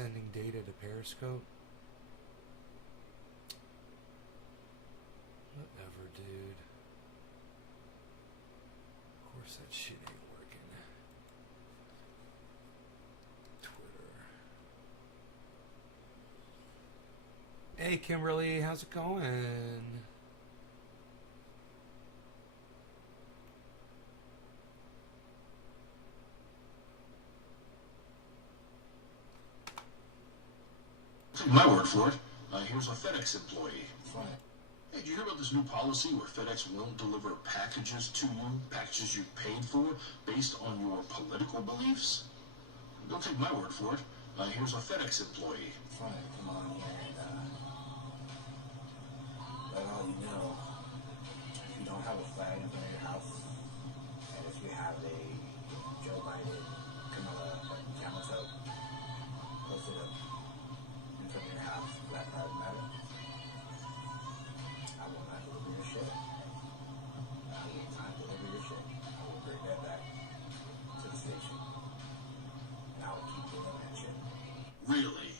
sending data to Periscope. Whatever, dude. Of course that shit ain't working. Twitter. Hey, Kimberly, how's it going? My word for it. Here's a FedEx employee. Fine. Hey, did you hear about this new policy where FedEx won't deliver packages to you, packages you paid for, based on your political beliefs? Don't take my word for it. Here's a FedEx employee. Fine, come on here and let all you know, if you don't have a flag in front of your house, and if you have a Joe Biden, Kamala, camel toe, posted up in front of your house, Black Lives Matter, I will not deliver your shit. I will not deliver your shit. I will bring that back to the station. And I will keep doing that shit. Really?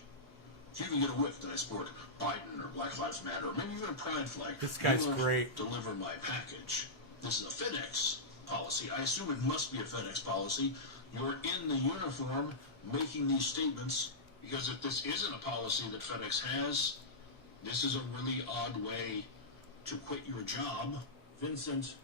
If you can get a whiff that I sport Biden or Black Lives Matter, or maybe even a pride flag, This guy's great. Deliver my package. This is a FedEx policy. I assume it must be a FedEx policy. You're in the uniform making these statements, because if this isn't a policy that FedEx has, this is a really odd way to quit your job. Vincent,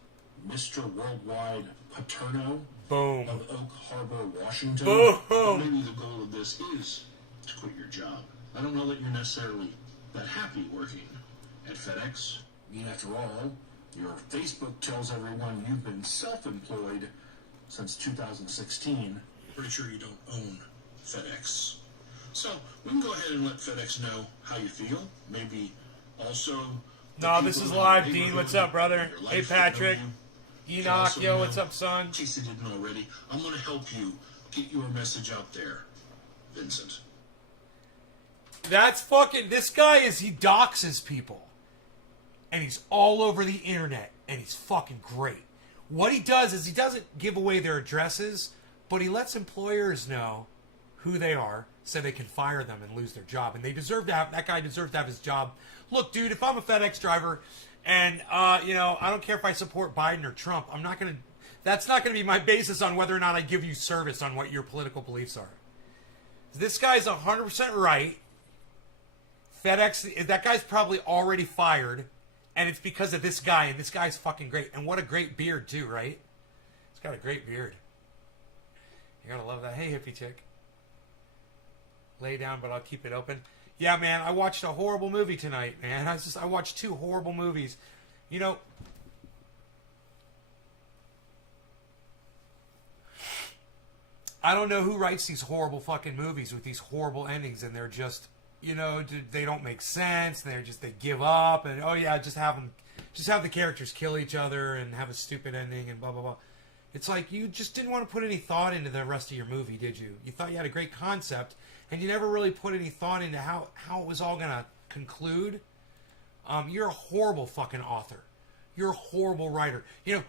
Mr. Worldwide Paterno Boom. of Oak Harbor, Washington. Boom. Maybe the goal of this is to quit your job. I don't know that you're necessarily that happy working at FedEx. I mean, after all, your Facebook tells everyone you've been self-employed since 2016. Pretty sure you don't own FedEx. So we can go ahead and let FedEx know how you feel. Maybe also... No, this is live, Dean. What's up, brother? Hey, Patrick. Enoch, yo, what's up, son? In case they didn't already, I'm going to help you get your message out there, Vincent. That's fucking... This guy he doxes people. And he's all over the internet. And he's fucking great. What he does is he doesn't give away their addresses, but he lets employers know who they are so they can fire them and lose their job. And they deserve to have... That guy deserves to have his job. Look, dude, if I'm a FedEx driver and, I don't care if I support Biden or Trump, I'm not going to... That's not going to be my basis on whether or not I give you service on what your political beliefs are. This guy's 100% right. FedEx, that guy's probably already fired, and it's because of this guy, and this guy's fucking great. And what a great beard, too, right? He's got a great beard. You gotta love that. Hey, hippie chick. Lay down, but I'll keep it open. Yeah, man, I watched a horrible movie tonight, man. I watched 2 horrible movies. You know, I don't know who writes these horrible fucking movies with these horrible endings, and they're just, they don't make sense. They give up, and just have the characters kill each other and have a stupid ending and blah blah blah. It's like you just didn't want to put any thought into the rest of your movie, did you? You thought you had a great concept, and you never really put any thought into how it was all gonna conclude. You're a horrible fucking author. You're a horrible writer. A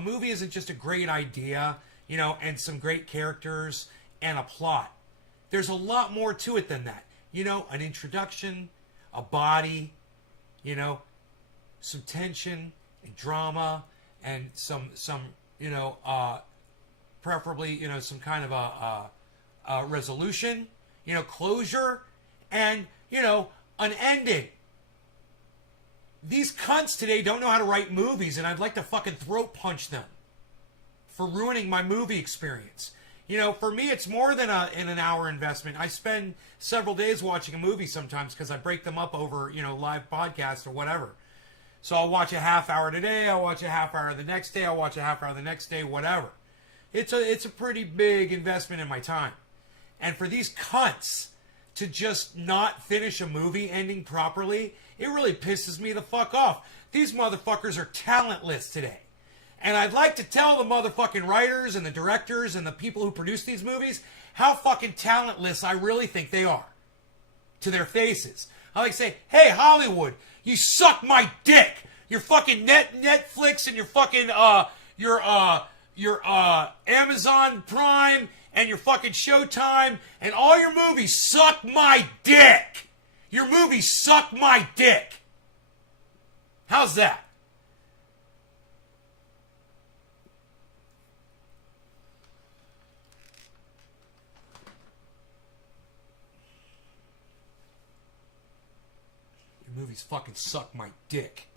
movie isn't just a great idea, and some great characters and a plot. There's a lot more to it than that. An introduction, a body, some tension and drama, and some preferably, some kind of a resolution, closure, and, an ending. These cunts today don't know how to write movies, and I'd like to fucking throat punch them for ruining my movie experience. For me, it's more than an hour investment. I spend several days watching a movie sometimes because I break them up over, live podcasts or whatever. So I'll watch a half hour today, I'll watch a half hour the next day, I'll watch a half hour the next day, whatever. It's a pretty big investment in my time. And for these cunts to just not finish a movie ending properly, it really pisses me the fuck off. These motherfuckers are talentless today. And I'd like to tell the motherfucking writers and the directors and the people who produce these movies how fucking talentless I really think they are. To their faces. I like to say, hey, Hollywood, you suck my dick. Your fucking Netflix and your fucking, your Amazon Prime and your fucking Showtime and all your movies suck my dick. Your movies suck my dick. How's that? Your movies fucking suck my dick.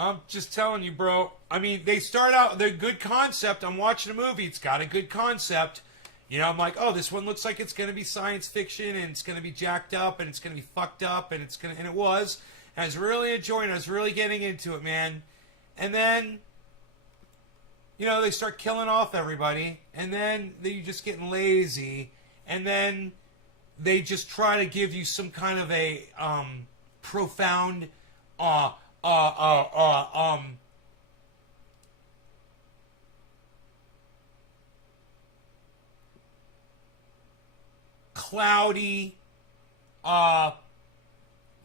I'm just telling you, bro. I mean, they start out, they're good concept. I'm watching a movie. It's got a good concept. You know, I'm like, oh, this one looks like it's going to be science fiction and it's going to be jacked up and it's going to be fucked up and and it was. And I was really enjoying it. I was really getting into it, man. And then, you know, they start killing off everybody. And then you're just getting lazy. And then they just try to give you some kind of a profound, cloudy,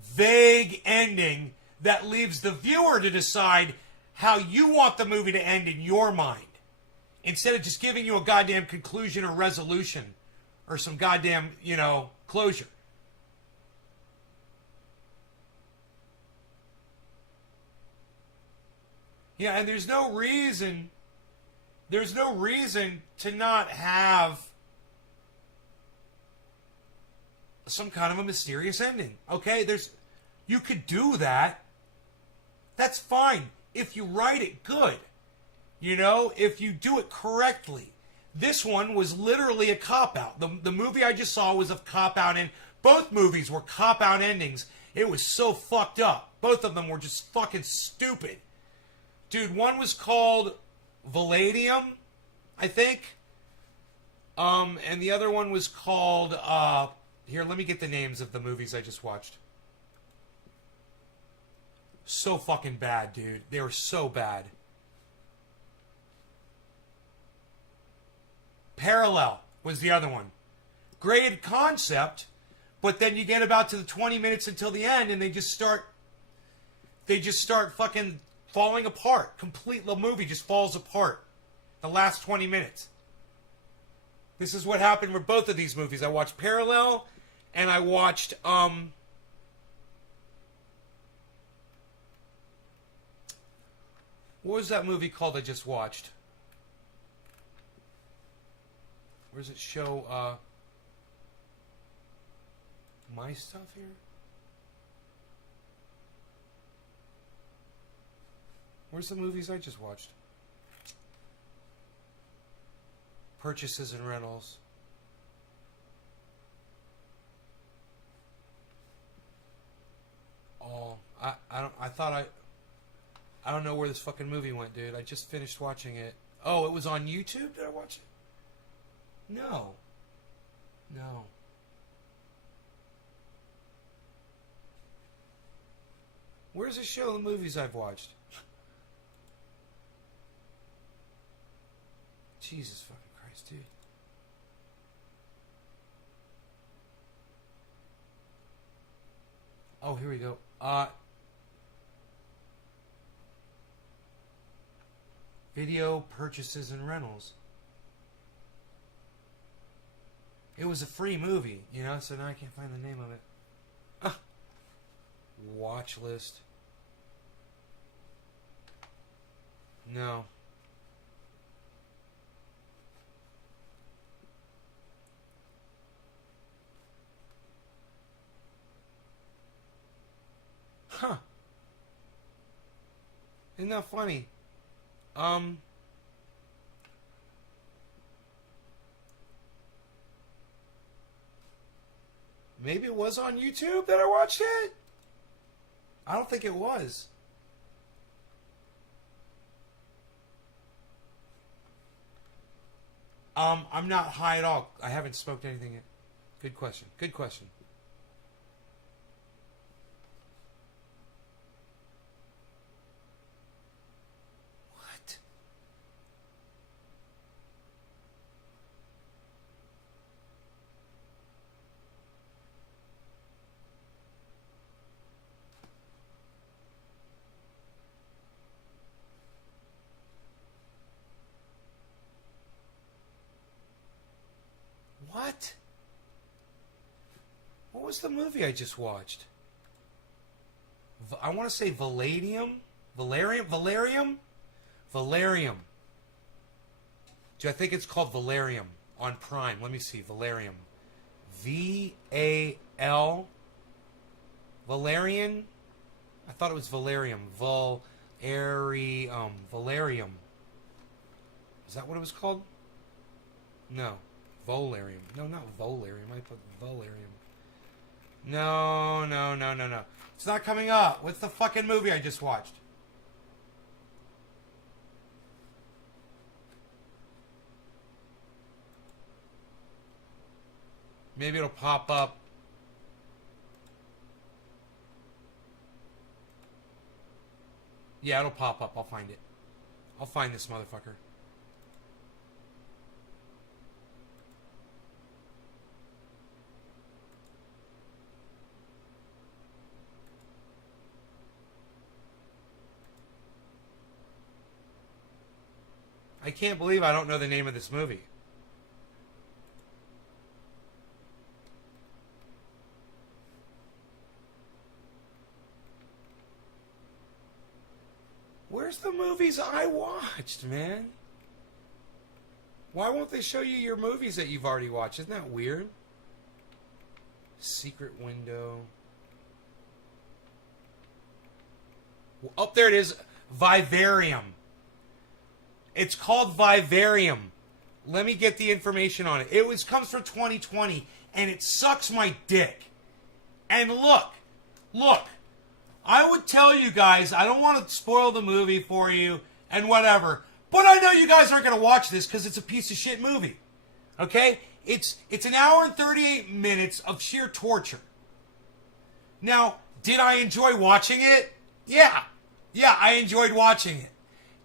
vague ending that leaves the viewer to decide how you want the movie to end in your mind, instead of just giving you a goddamn conclusion or resolution or some goddamn, you know, closure. Yeah, and there's no reason to not have some kind of a mysterious ending. Okay, you could do that. That's fine if you write it good. You know, if you do it correctly. This one was literally a cop-out. The movie I just saw was a cop-out, and both movies were cop-out endings. It was so fucked up. Both of them were just fucking stupid. Dude, one was called Palladium, I think. And the other one was called, here, let me get the names of the movies I just watched. So fucking bad, dude. They were so bad. Parallel was the other one. Great concept, but then you get about to the 20 minutes until the end and they just start fucking falling apart. The movie just falls apart. The last 20 minutes. This is what happened with both of these movies. I watched Parallel and I watched what was that movie called I just watched? Where does it show my stuff here? Where's the movies I just watched? Purchases and rentals. Oh, I don't know where this fucking movie went, dude. I just finished watching it. Oh, it was on YouTube? Did I watch it? No. Where's it show the movies I've watched? Jesus fucking Christ, dude. Oh, here we go. Video purchases and rentals. It was a free movie, you know, so now I can't find the name of it. Watch list. No. Huh. Isn't that funny? Maybe it was on YouTube that I watched it? I don't think it was. I'm not high at all. I haven't smoked anything yet. Good question. Good question. What? What? What was the movie I just watched? I want to say Valadium? Valerium? Valerium? Valerium. I think it's called Valerium on Prime. Let me see. Valerium. V-A-L. Valerian? I thought it was Valerium. Valerium. Is that what it was called? No. Volarium. No, not Volarium. I put Valerium. No. It's not coming up. What's the fucking movie I just watched? Maybe it'll pop up. Yeah, it'll pop up. I'll find it. I'll find this motherfucker. I can't believe I don't know the name of this movie. Where's the movies I watched, man? Why won't they show you your movies that you've already watched? Isn't that weird? Secret Window. Oh, there it is. Vivarium. It's called Vivarium. Let me get the information on it. It comes from 2020, and it sucks my dick. And look. I would tell you guys, I don't want to spoil the movie for you and whatever, but I know you guys aren't going to watch this because it's a piece of shit movie. Okay? It's an hour and 38 minutes of sheer torture. Now, did I enjoy watching it? Yeah. Yeah, I enjoyed watching it.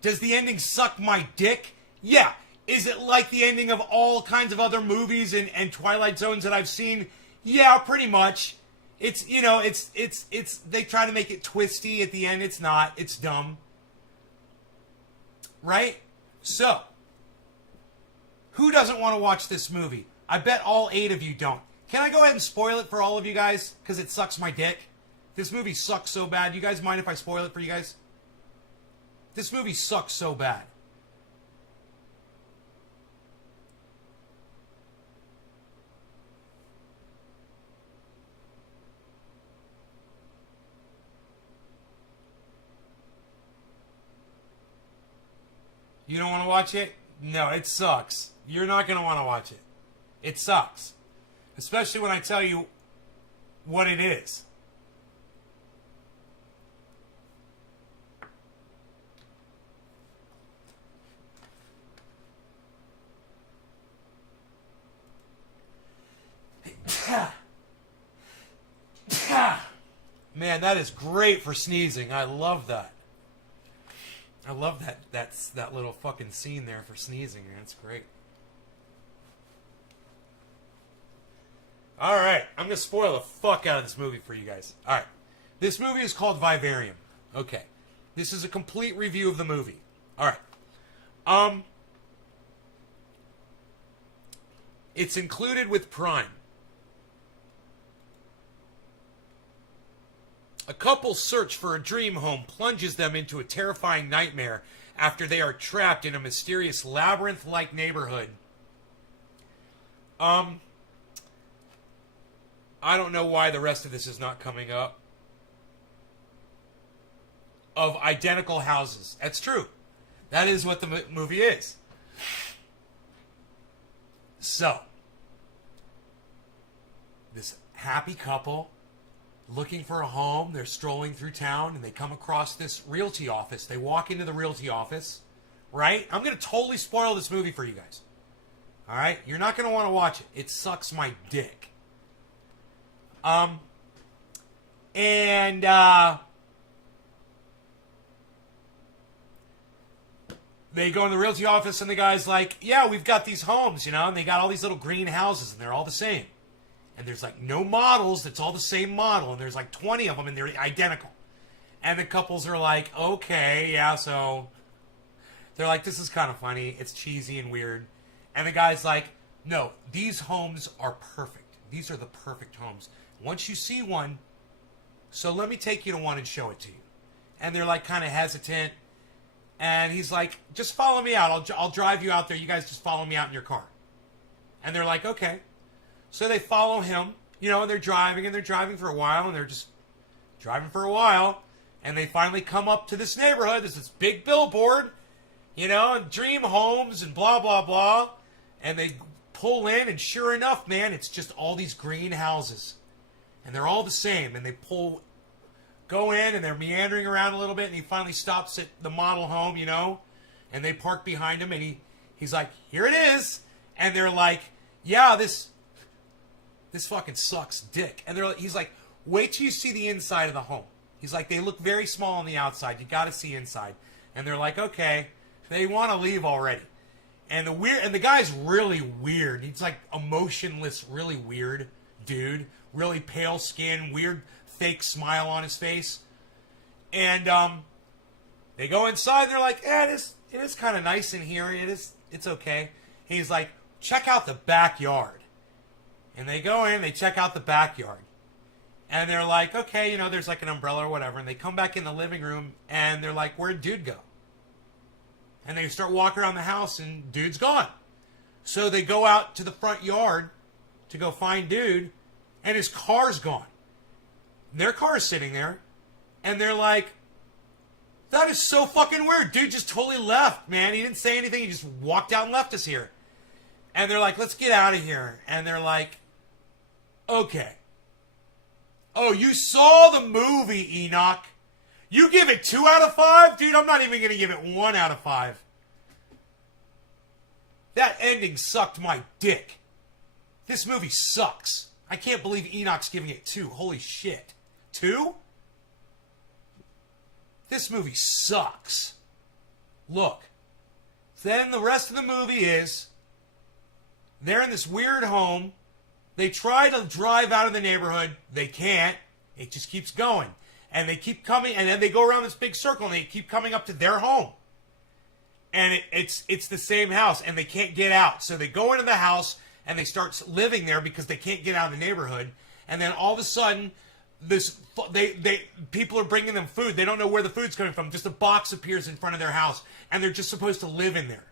Does the ending suck my dick? Yeah. Is it like the ending of all kinds of other movies and Twilight Zones that I've seen? Yeah, pretty much. It's, they try to make it twisty at the end. It's not. It's dumb. Right? So, who doesn't want to watch this movie? I bet all 8 of you don't. Can I go ahead and spoil it for all of you guys? Because it sucks my dick. This movie sucks so bad. You guys mind if I spoil it for you guys? This movie sucks so bad. You don't want to watch it? No, it sucks. You're not going to want to watch it. It sucks. Especially when I tell you what it is. Man, that is great for sneezing. I love that. I love that little fucking scene there for sneezing, man. It's great. Alright, I'm going to spoil the fuck out of this movie for you guys. Alright. This movie is called Vivarium. Okay. This is a complete review of the movie. Alright. It's included with Prime. A couple's search for a dream home plunges them into a terrifying nightmare after they are trapped in a mysterious labyrinth-like neighborhood. I don't know why the rest of this is not coming up. Of identical houses. That's true. That is what the movie is. So, this happy couple looking for a home. They're strolling through town and they come across this realty office. They walk into the realty office, right? I'm going to totally spoil this movie for you guys. All right? You're not going to want to watch it. It sucks my dick. They go in the realty office and the guy's like, yeah, we've got these homes, and they got all these little green houses and they're all the same. And there's like no models, it's all the same model. And there's like 20 of them and they're identical. And the couples are like, okay, yeah, so. They're like, this is kind of funny. It's cheesy and weird. And the guy's like, No, these homes are perfect. These are the perfect homes. Once you see one, so let me take you to one and show it to you. And they're like kind of hesitant. And he's like, just follow me out. I'll drive you out there. You guys just follow me out in your car. And they're like, okay. So they follow him, you know, and they're driving for a while, and they're just driving for a while. And they finally come up to this neighborhood. There's this big billboard, you know, and dream homes and blah, blah, blah. And they pull in, and sure enough, man, it's just all these green houses. And they're all the same. And they go in, and they're meandering around a little bit, and he finally stops at the model home, you know, and they park behind him, and he's like, here it is. And they're like, yeah, this fucking sucks dick. And he's like, wait till you see the inside of the home. He's like, they look very small on the outside. You got to see inside. And they're like, okay. They want to leave already. And the guy's really weird. He's like emotionless, really weird dude. Really pale skin, weird fake smile on his face. And they go inside, and they're like, it is kind of nice in here. It's okay. And he's like, check out the backyard. And they go in, they check out the backyard. And they're like, okay, you know, there's like an umbrella or whatever. And they come back in the living room, and they're like, where'd dude go? And they start walking around the house, and dude's gone. So they go out to the front yard to go find dude, and his car's gone. Their car's sitting there, and they're like, that is so fucking weird. Dude just totally left, man. He didn't say anything. He just walked out and left us here. And they're like, let's get out of here. And they're like, okay. Oh, you saw the movie, Enoch. You give it 2 out of 5? Dude, I'm not even going to give it 1 out of 5. That ending sucked my dick. This movie sucks. I can't believe Enoch's giving it 2. Holy shit. 2? This movie sucks. Look. Then the rest of the movie is they're in this weird home. They try to drive out of the neighborhood. They can't. It just keeps going. And they keep coming, and then they go around this big circle, and they keep coming up to their home. And it's the same house, and they can't get out. So they go into the house, and they start living there because they can't get out of the neighborhood. And then all of a sudden, people are bringing them food. They don't know where the food's coming from. Just a box appears in front of their house, and they're just supposed to live in there.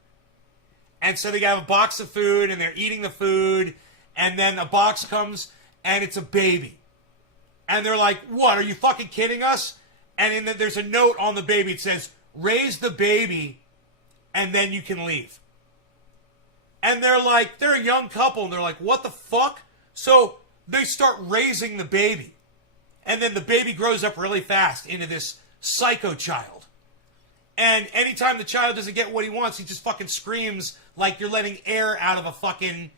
And so they have a box of food, and they're eating the food, and then a box comes, and it's a baby. And they're like, what, are you fucking kidding us? And there's a note on the baby. It says, raise the baby, and then you can leave. And they're like, they're a young couple, and they're like, what the fuck? So they start raising the baby. And then the baby grows up really fast into this psycho child. And anytime the child doesn't get what he wants, he just fucking screams like you're letting air out of a fucking,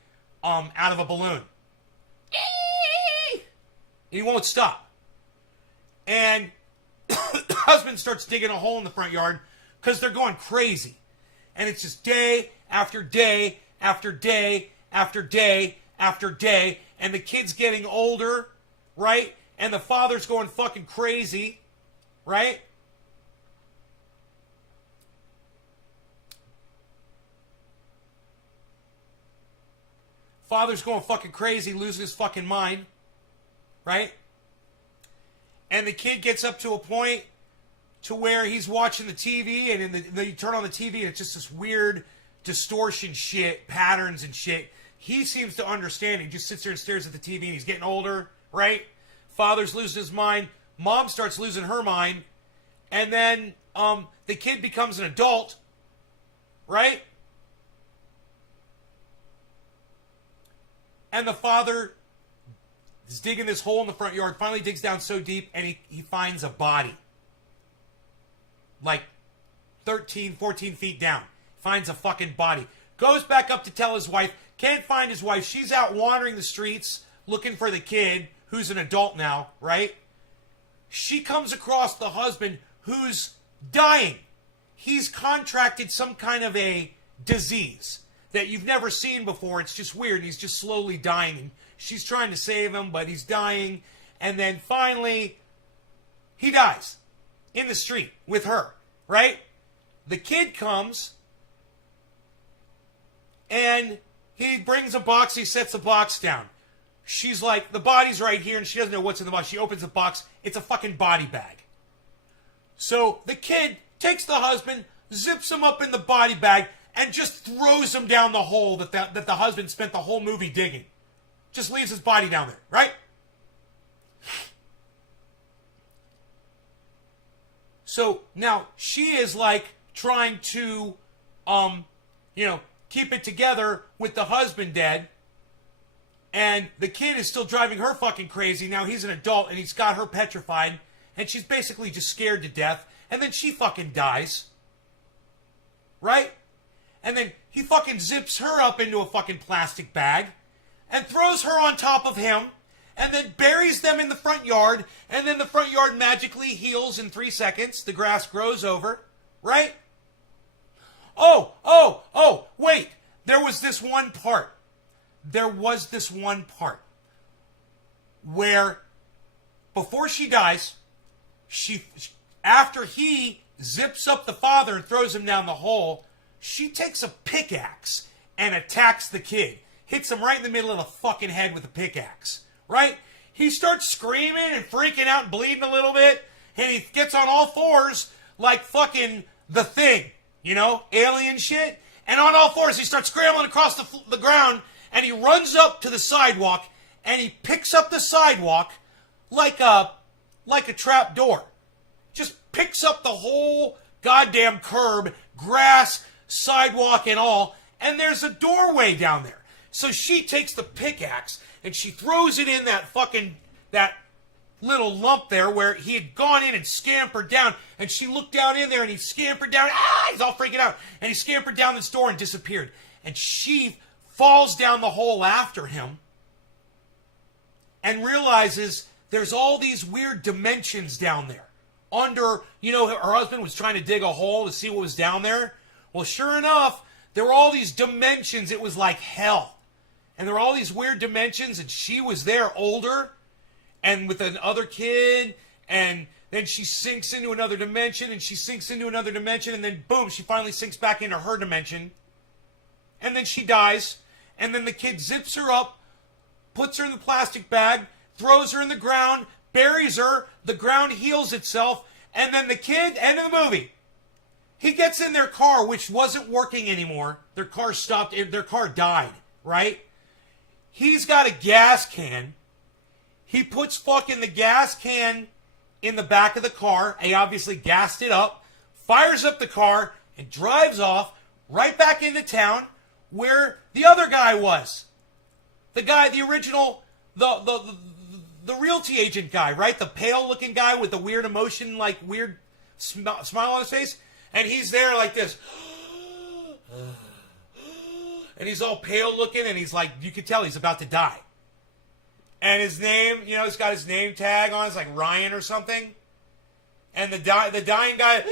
out of a balloon. He won't stop. And the husband starts digging a hole in the front yard because they're going crazy. And it's just day after day after day after day after day. And the kid's getting older, right? And the father's going fucking crazy, right? Father's going fucking crazy, losing his fucking mind. Right? And the kid gets up to a point to where he's watching the TV, and you turn on the TV, and it's just this weird distortion shit, patterns and shit. He seems to understand. He just sits there and stares at the TV, and he's getting older, right? Father's losing his mind. Mom starts losing her mind. And then the kid becomes an adult, right? And the father is digging this hole in the front yard, finally digs down so deep, and he finds a body. Like 13, 14 feet down. Finds a fucking body. Goes back up to tell his wife. Can't find his wife. She's out wandering the streets looking for the kid, who's an adult now, right? She comes across the husband who's dying. He's contracted some kind of a disease that you've never seen before. It's just weird. He's just slowly dying. And she's trying to save him, but he's dying. And then finally, he dies in the street with her, right? The kid comes, and He brings a box, he sets the box down. She's like, the body's right here, and she doesn't know what's in the box. She opens the box, it's a fucking body bag. So the kid takes the husband, zips him up in the body bag, and just throws him down the hole that the husband spent the whole movie digging. Just leaves his body down there, right? So now she is like trying to, keep it together with the husband dead. And the kid is still driving her fucking crazy. Now he's an adult and he's got her petrified. And she's basically just scared to death. And then she fucking dies. Right? And then he fucking zips her up into a fucking plastic bag. And throws her on top of him. And then buries them in the front yard. And then the front yard magically heals in 3 seconds. The grass grows over. Right? Oh, wait. There was this one part. Where before she dies, after he zips up the father and throws him down the hole, she takes a pickaxe and attacks the kid. Hits him right in the middle of the fucking head with a pickaxe. Right? He starts screaming and freaking out and bleeding a little bit. And he gets on all fours like fucking The Thing. Alien shit. And on all fours, he starts scrambling across the ground. And he runs up to the sidewalk. And he picks up the sidewalk like a trap door. Just picks up the whole goddamn curb, grass, sidewalk, and all. And there's a doorway down there. So she takes the pickaxe and she throws it in that little lump there where he had gone in and scampered down. And she looked down in there and he scampered down. He's all freaking out. And he scampered down this door and disappeared. And she falls down the hole after him and realizes there's all these weird dimensions down there. Under, her husband was trying to dig a hole to see what was down there. Well, sure enough, there were all these dimensions. It was like hell. And there were all these weird dimensions, and she was there older and with another kid, and then she sinks into another dimension, and she sinks into another dimension, and then boom, she finally sinks back into her dimension. And then she dies, and then the kid zips her up, puts her in the plastic bag, throws her in the ground, buries her, the ground heals itself, and then the kid, end of the movie, he gets in their car, which wasn't working anymore. Their car stopped, their car died, right? He's got a gas can. He puts fucking the gas can in the back of the car. He obviously gassed it up, fires up the car, and drives off right back into town where the other guy was. The guy, the original, the realty agent guy, right? The pale-looking guy with the weird emotion, like weird smile on his face. And he's there like this. And he's all pale looking, and he's like, you can tell he's about to die. And his name, he's got his name tag on. It's like Ryan or something. And the dying guy,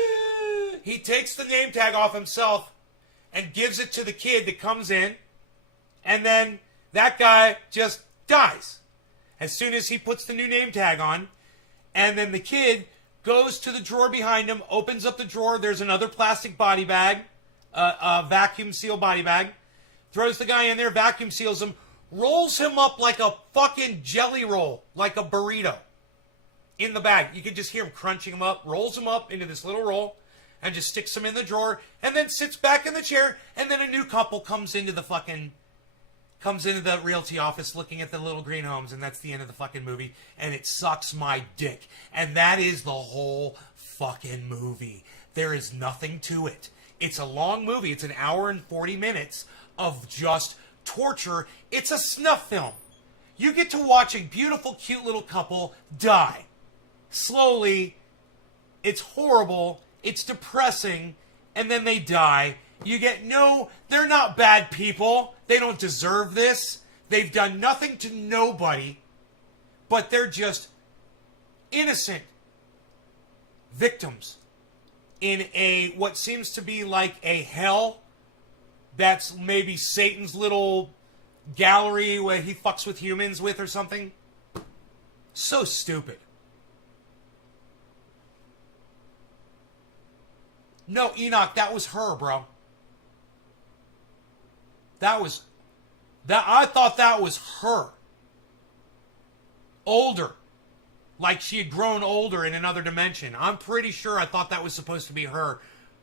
he takes the name tag off himself and gives it to the kid that comes in. And then that guy just dies as soon as he puts the new name tag on. And then the kid goes to the drawer behind him, opens up the drawer. There's another plastic body bag, a vacuum seal body bag. Throws the guy in there, vacuum seals him, rolls him up like a fucking jelly roll, like a burrito in the bag. You can just hear him crunching him up, rolls him up into this little roll, and just sticks him in the drawer, and then sits back in the chair, and then a new couple comes into the realty office looking at the little green homes, and that's the end of the fucking movie, and it sucks my dick. And that is the whole fucking movie. There is nothing to it. It's a long movie. It's an hour and 40 minutes of just torture. It's a snuff film. You get to watch a beautiful, cute little couple die. Slowly. It's horrible. It's depressing. And then they die. You get they're not bad people. They don't deserve this. They've done nothing to nobody. But they're just innocent victims in what seems to be like a hell that's maybe Satan's little gallery where he fucks with humans with or something. So stupid. No, Enoch, that was her, bro. That was I thought that was her. Older. Like she had grown older in another dimension. I'm pretty sure I thought that was supposed to be her.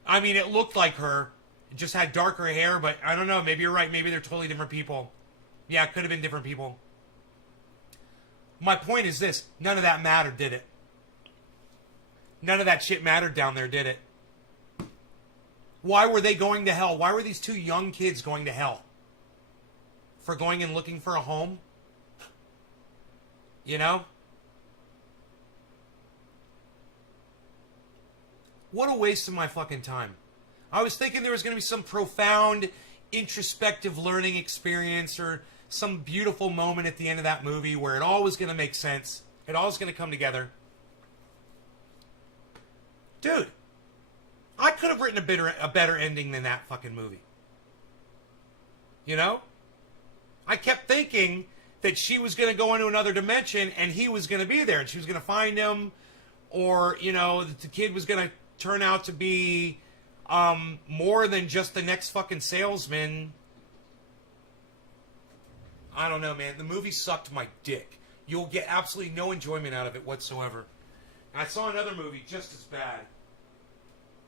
I mean, it looked like her. It just had darker hair, but I don't know. Maybe you're right. Maybe they're totally different people. Yeah, it could have been different people. My point is this. None of that mattered, did it? None of that shit mattered down there, did it? Why were they going to hell? Why were these two young kids going to hell? For going and looking for a home? You know? What a waste of my fucking time. I was thinking there was going to be some profound, introspective learning experience or some beautiful moment at the end of that movie where it all was going to make sense. It all was going to come together. Dude, I could have written a better ending than that fucking movie. You know? I kept thinking that she was going to go into another dimension and he was going to be there and she was going to find him, or, you know, the kid was going to turn out to be more than just the next fucking salesman. I don't know, man. The movie sucked my dick. You'll get absolutely no enjoyment out of it whatsoever. I saw another movie just as bad.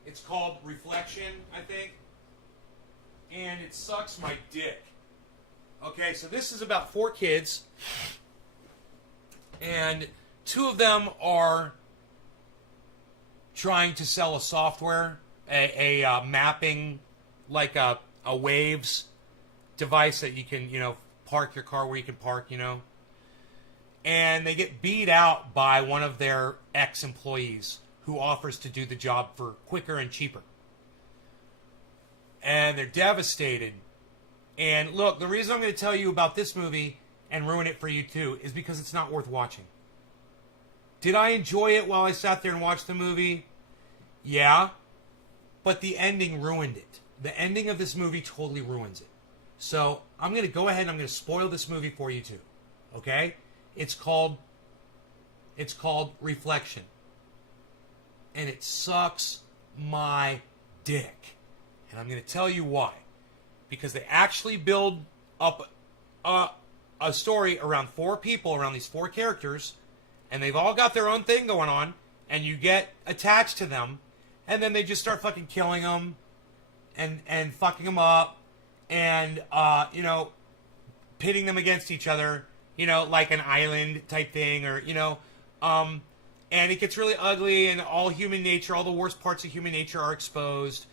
It's called Reflection, I think. And it sucks my dick. Okay, so this is about 4 kids. And 2 of them are trying to sell a software, a mapping, like a Waves device that you can, you know, park your car where you can park, you know. And they get beat out by one of their ex-employees who offers to do the job for quicker and cheaper. And they're devastated. And look, the reason I'm going to tell you about this movie and ruin it for you too is because it's not worth watching. Did I enjoy it while I sat there and watched the movie? Yeah. But the ending ruined it. The ending of this movie totally ruins it. So I'm going to go ahead and I'm going to spoil this movie for you too. Okay? It's called Reflection. And it sucks my dick. And I'm going to tell you why. Because they actually build up a story around 4 people, around these 4 characters, and they've all got their own thing going on, and you get attached to them, and then they just start fucking killing them, and fucking them up, and, you know, pitting them against each other, you know, like an island type thing, or, you know, and it gets really ugly, and all human nature, all the worst parts of human nature are exposed.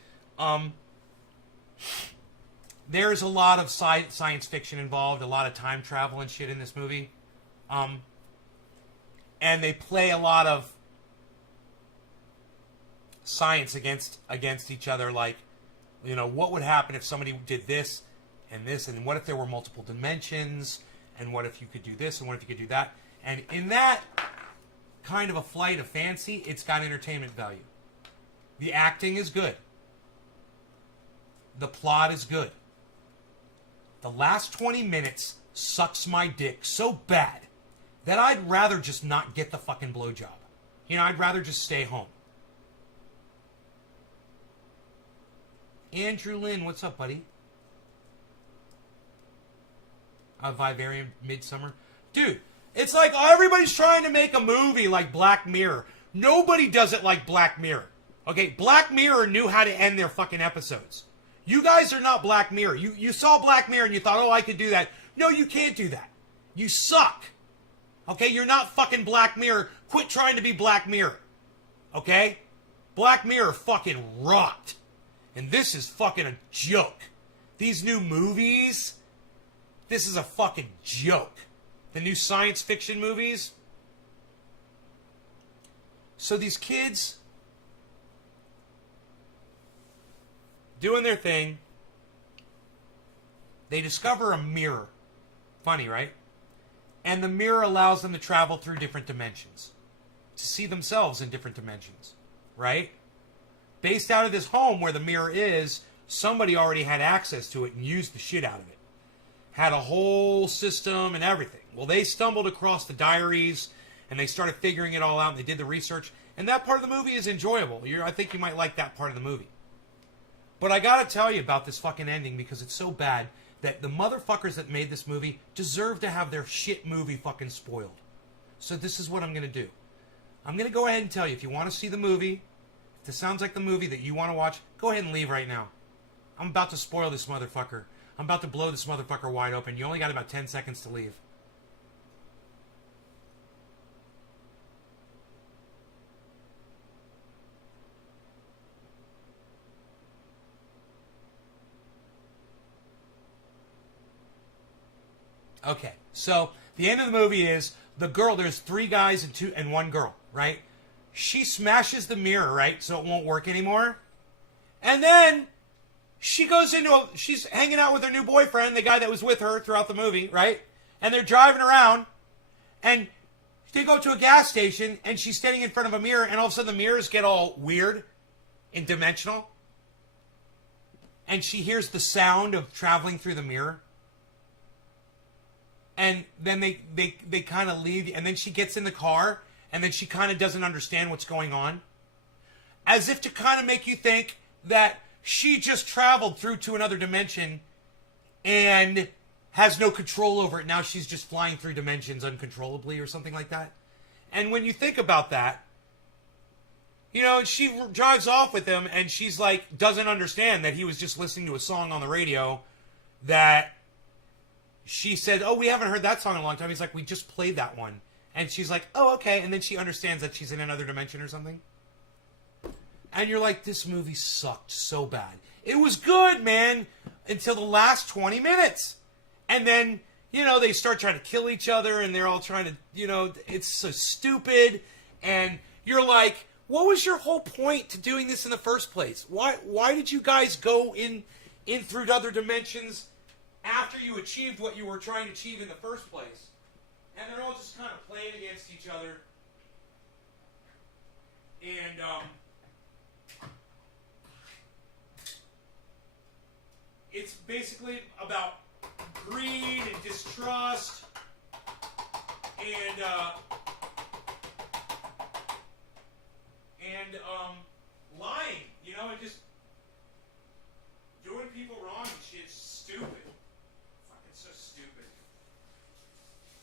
There's a lot of science fiction involved, a lot of time travel and shit in this movie. And they play a lot of science against each other, like, you know, what would happen if somebody did this, and what if there were multiple dimensions, and what if you could do this, and what if you could do that. And in that kind of a flight of fancy, it's got entertainment value. The acting is good. The plot is good. The last 20 minutes sucks my dick so bad that I'd rather just not get the fucking blowjob. You know, I'd rather just stay home. Andrew Lynn, what's up, buddy? Vivarium Midsummer. Dude, it's like everybody's trying to make a movie like Black Mirror. Nobody does it like Black Mirror. Okay, Black Mirror knew how to end their fucking episodes. You guys are not Black Mirror. You saw Black Mirror and you thought, oh, I could do that. No, you can't do that. You suck. Okay, you're not fucking Black Mirror. Quit trying to be Black Mirror. Okay? Black Mirror fucking rocked. And this is fucking a joke. These new movies, this is a fucking joke. The new science fiction movies. So these kids doing their thing, they discover a mirror. Funny, right? And the mirror allows them to travel through different dimensions, to see themselves in different dimensions, right? Based out of this home where the mirror is, somebody already had access to it and used the shit out of it. Had a whole system and everything. Well, they stumbled across the diaries and they started figuring it all out and they did the research. And that part of the movie is enjoyable. I think you might like that part of the movie. But I gotta tell you about this fucking ending because it's so bad that the motherfuckers that made this movie deserve to have their shit movie fucking spoiled. So this is what I'm going to do. I'm going to go ahead and tell you, if you want to see the movie, if this sounds like the movie that you want to watch, go ahead and leave right now. I'm about to spoil this motherfucker. I'm about to blow this motherfucker wide open. You only got about 10 seconds to leave. Okay, so the end of the movie is the girl, there's 3 guys and 1 girl, right? She smashes the mirror, right? So it won't work anymore. And then she goes she's hanging out with her new boyfriend, the guy that was with her throughout the movie, right? And they're driving around and they go to a gas station and she's standing in front of a mirror and all of a sudden the mirrors get all weird and dimensional. And she hears the sound of traveling through the mirror. And then they kind of leave, and then she gets in the car, and then she kind of doesn't understand what's going on. As if to kind of make you think that she just traveled through to another dimension and has no control over it. Now she's just flying through dimensions uncontrollably or something like that. And when you think about that, you know, she drives off with him, and she's like, doesn't understand that he was just listening to a song on the radio that... She said, oh, we haven't heard that song in a long time. He's like, we just played that one. And she's like, oh, okay. And then she understands that she's in another dimension or something. And you're like, this movie sucked so bad. It was good, man, until the last 20 minutes. And then, you know, they start trying to kill each other, and they're all trying to, you know, it's so stupid. And you're like, what was your whole point to doing this in the first place? Why did you guys go in through other dimensions after you achieved what you were trying to achieve in the first place? And they're all just kind of playing against each other. And, it's basically about greed and distrust and lying, you know, and just doing people wrong and shit. Stupid. Fucking so stupid.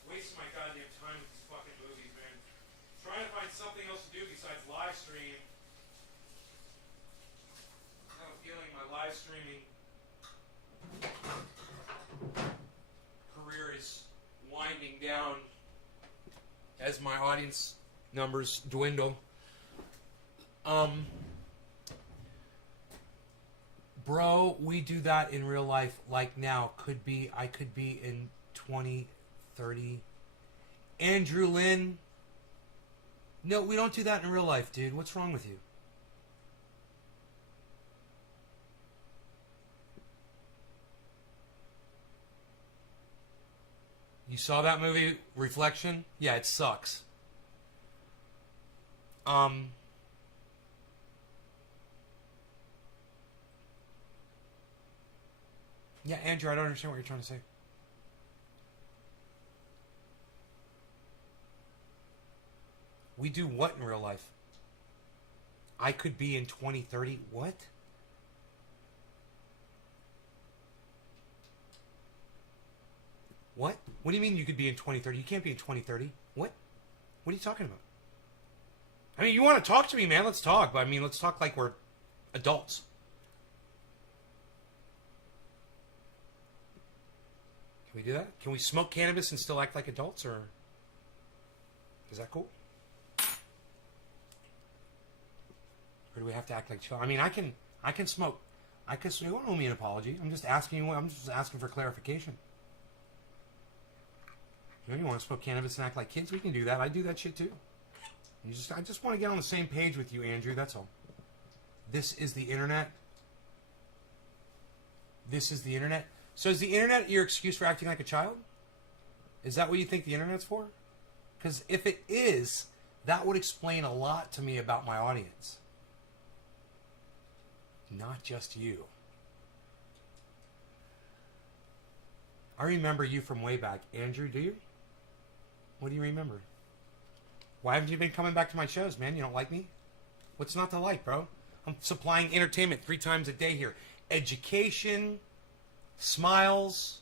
Wasting my goddamn time with these fucking movies, man. Trying to find something else to do besides live stream. I have a feeling my live streaming career is winding down as my audience numbers dwindle. Bro, we do that in real life like now. I could be in 20, 30. Andrew Lynn. No, we don't do that in real life, dude. What's wrong with you? You saw that movie, Reflection? Yeah, it sucks. Yeah, Andrew, I don't understand what you're trying to say. We do what in real life? I could be in 2030. What? What? What do you mean you could be in 2030? You can't be in 2030. What? What are you talking about? I mean, you want to talk to me, man? Let's talk. But I mean, let's talk like we're adults. Can we do that? Can we smoke cannabis and still act like adults, or is that cool? Or do we have to act like children? I mean, I can smoke. You don't owe me an apology. I'm just asking you. I'm just asking for clarification. You know, you want to smoke cannabis and act like kids? We can do that. I do that shit too. I just want to get on the same page with you, Andrew. That's all. This is the internet. This is the internet. So is the internet your excuse for acting like a child? Is that what you think the internet's for? Because if it is, that would explain a lot to me about my audience. Not just you. I remember you from way back. Andrew, do you? What do you remember? Why haven't you been coming back to my shows, man? You don't like me? What's not to like, bro? I'm supplying entertainment 3 times a day here. Education, smiles,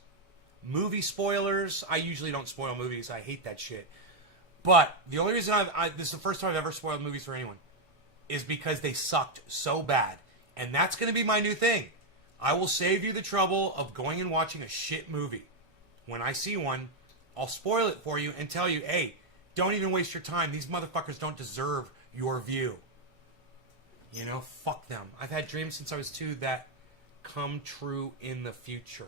movie spoilers. I usually don't spoil movies. I hate that shit. But the only reason this is the first time I've ever spoiled movies for anyone, is because they sucked so bad. And that's going to be my new thing. I will save you the trouble of going and watching a shit movie. When I see one, I'll spoil it for you and tell you, hey, don't even waste your time. These motherfuckers don't deserve your view. You know, fuck them. I've had dreams since I was 2 that come true in the future.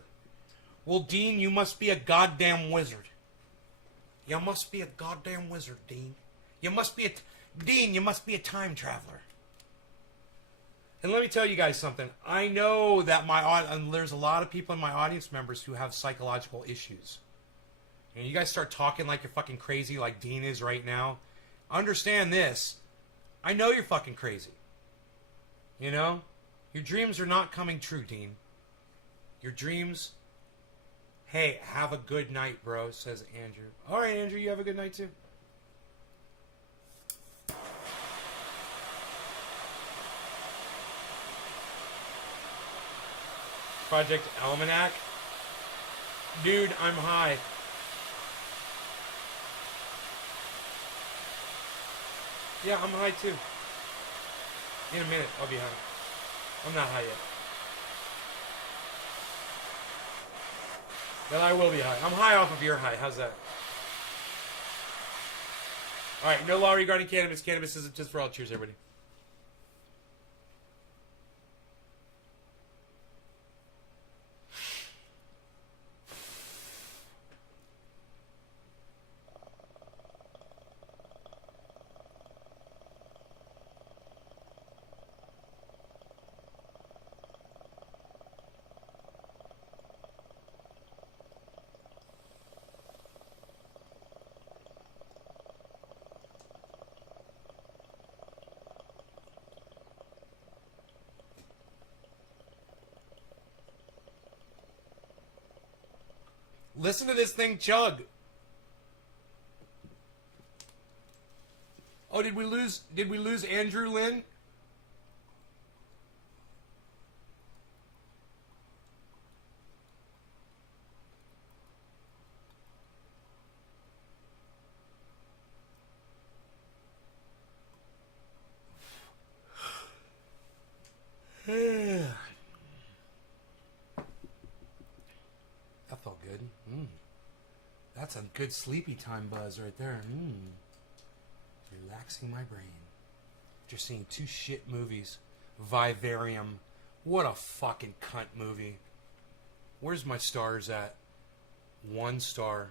Well, Dean, you must be a goddamn wizard. You must be a goddamn wizard, Dean. You must be Dean, you must be a time traveler. And let me tell you guys something. I know that there's a lot of people in my audience members who have psychological issues. And you guys start talking like you're fucking crazy like Dean is right now. Understand this. I know you're fucking crazy. You know? Your dreams are not coming true, Dean. Your dreams... Hey, have a good night, bro, says Andrew. All right, Andrew, you have a good night, too. Project Almanac. Dude, I'm high. Yeah, I'm high, too. In a minute, I'll be high. I'm not high yet. Then I will be high. I'm high off of your high. How's that? Alright, no law regarding cannabis. Cannabis isn't just for all. Cheers, everybody. Listen to this thing chug. Oh, did we lose Andrew Lynn? That felt good. That's a good sleepy time buzz right there. Relaxing my brain. Just seeing 2 shit movies. Vivarium. What a fucking cunt movie. Where's my stars at? 1 star.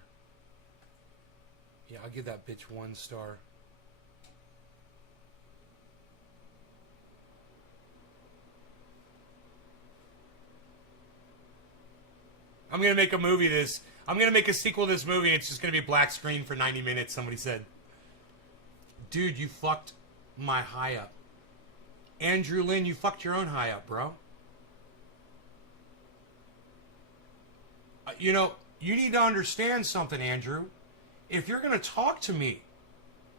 Yeah, I'll give that bitch 1 star. I'm going to make a movie of this. I'm going to make a sequel to this movie, and it's just going to be black screen for 90 minutes, somebody said. Dude, you fucked my high up. Andrew Lynn, you fucked your own high up, bro. You know, you need to understand something, Andrew. If you're going to talk to me,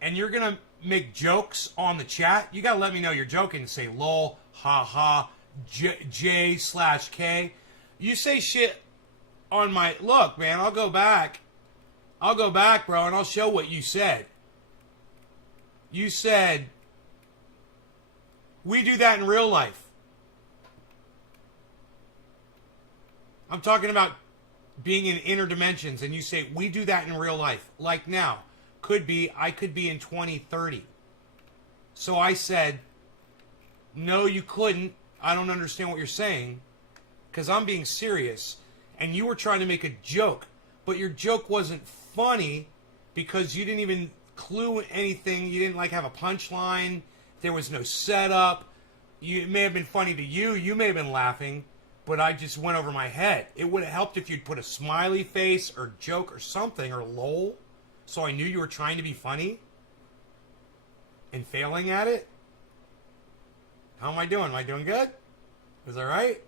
and you're going to make jokes on the chat, you got to let me know you're joking. Say lol, ha ha, J/K. You say shit on my... Look, man, I'll go back, bro, and I'll show what you said. You said, we do that in real life. I'm talking about being in inner dimensions, and you say, we do that in real life. Like now. I could be in 2030. So I said, no, you couldn't. I don't understand what you're saying. Because I'm being serious. And you were trying to make a joke. But your joke wasn't funny because you didn't even clue anything. You didn't have a punchline. There was no setup. It may have been funny to you. You may have been laughing. But I just went over my head. It would have helped if you'd put a smiley face or joke or something or lol. So I knew you were trying to be funny. And failing at it. How am I doing? Am I doing good? Is that right?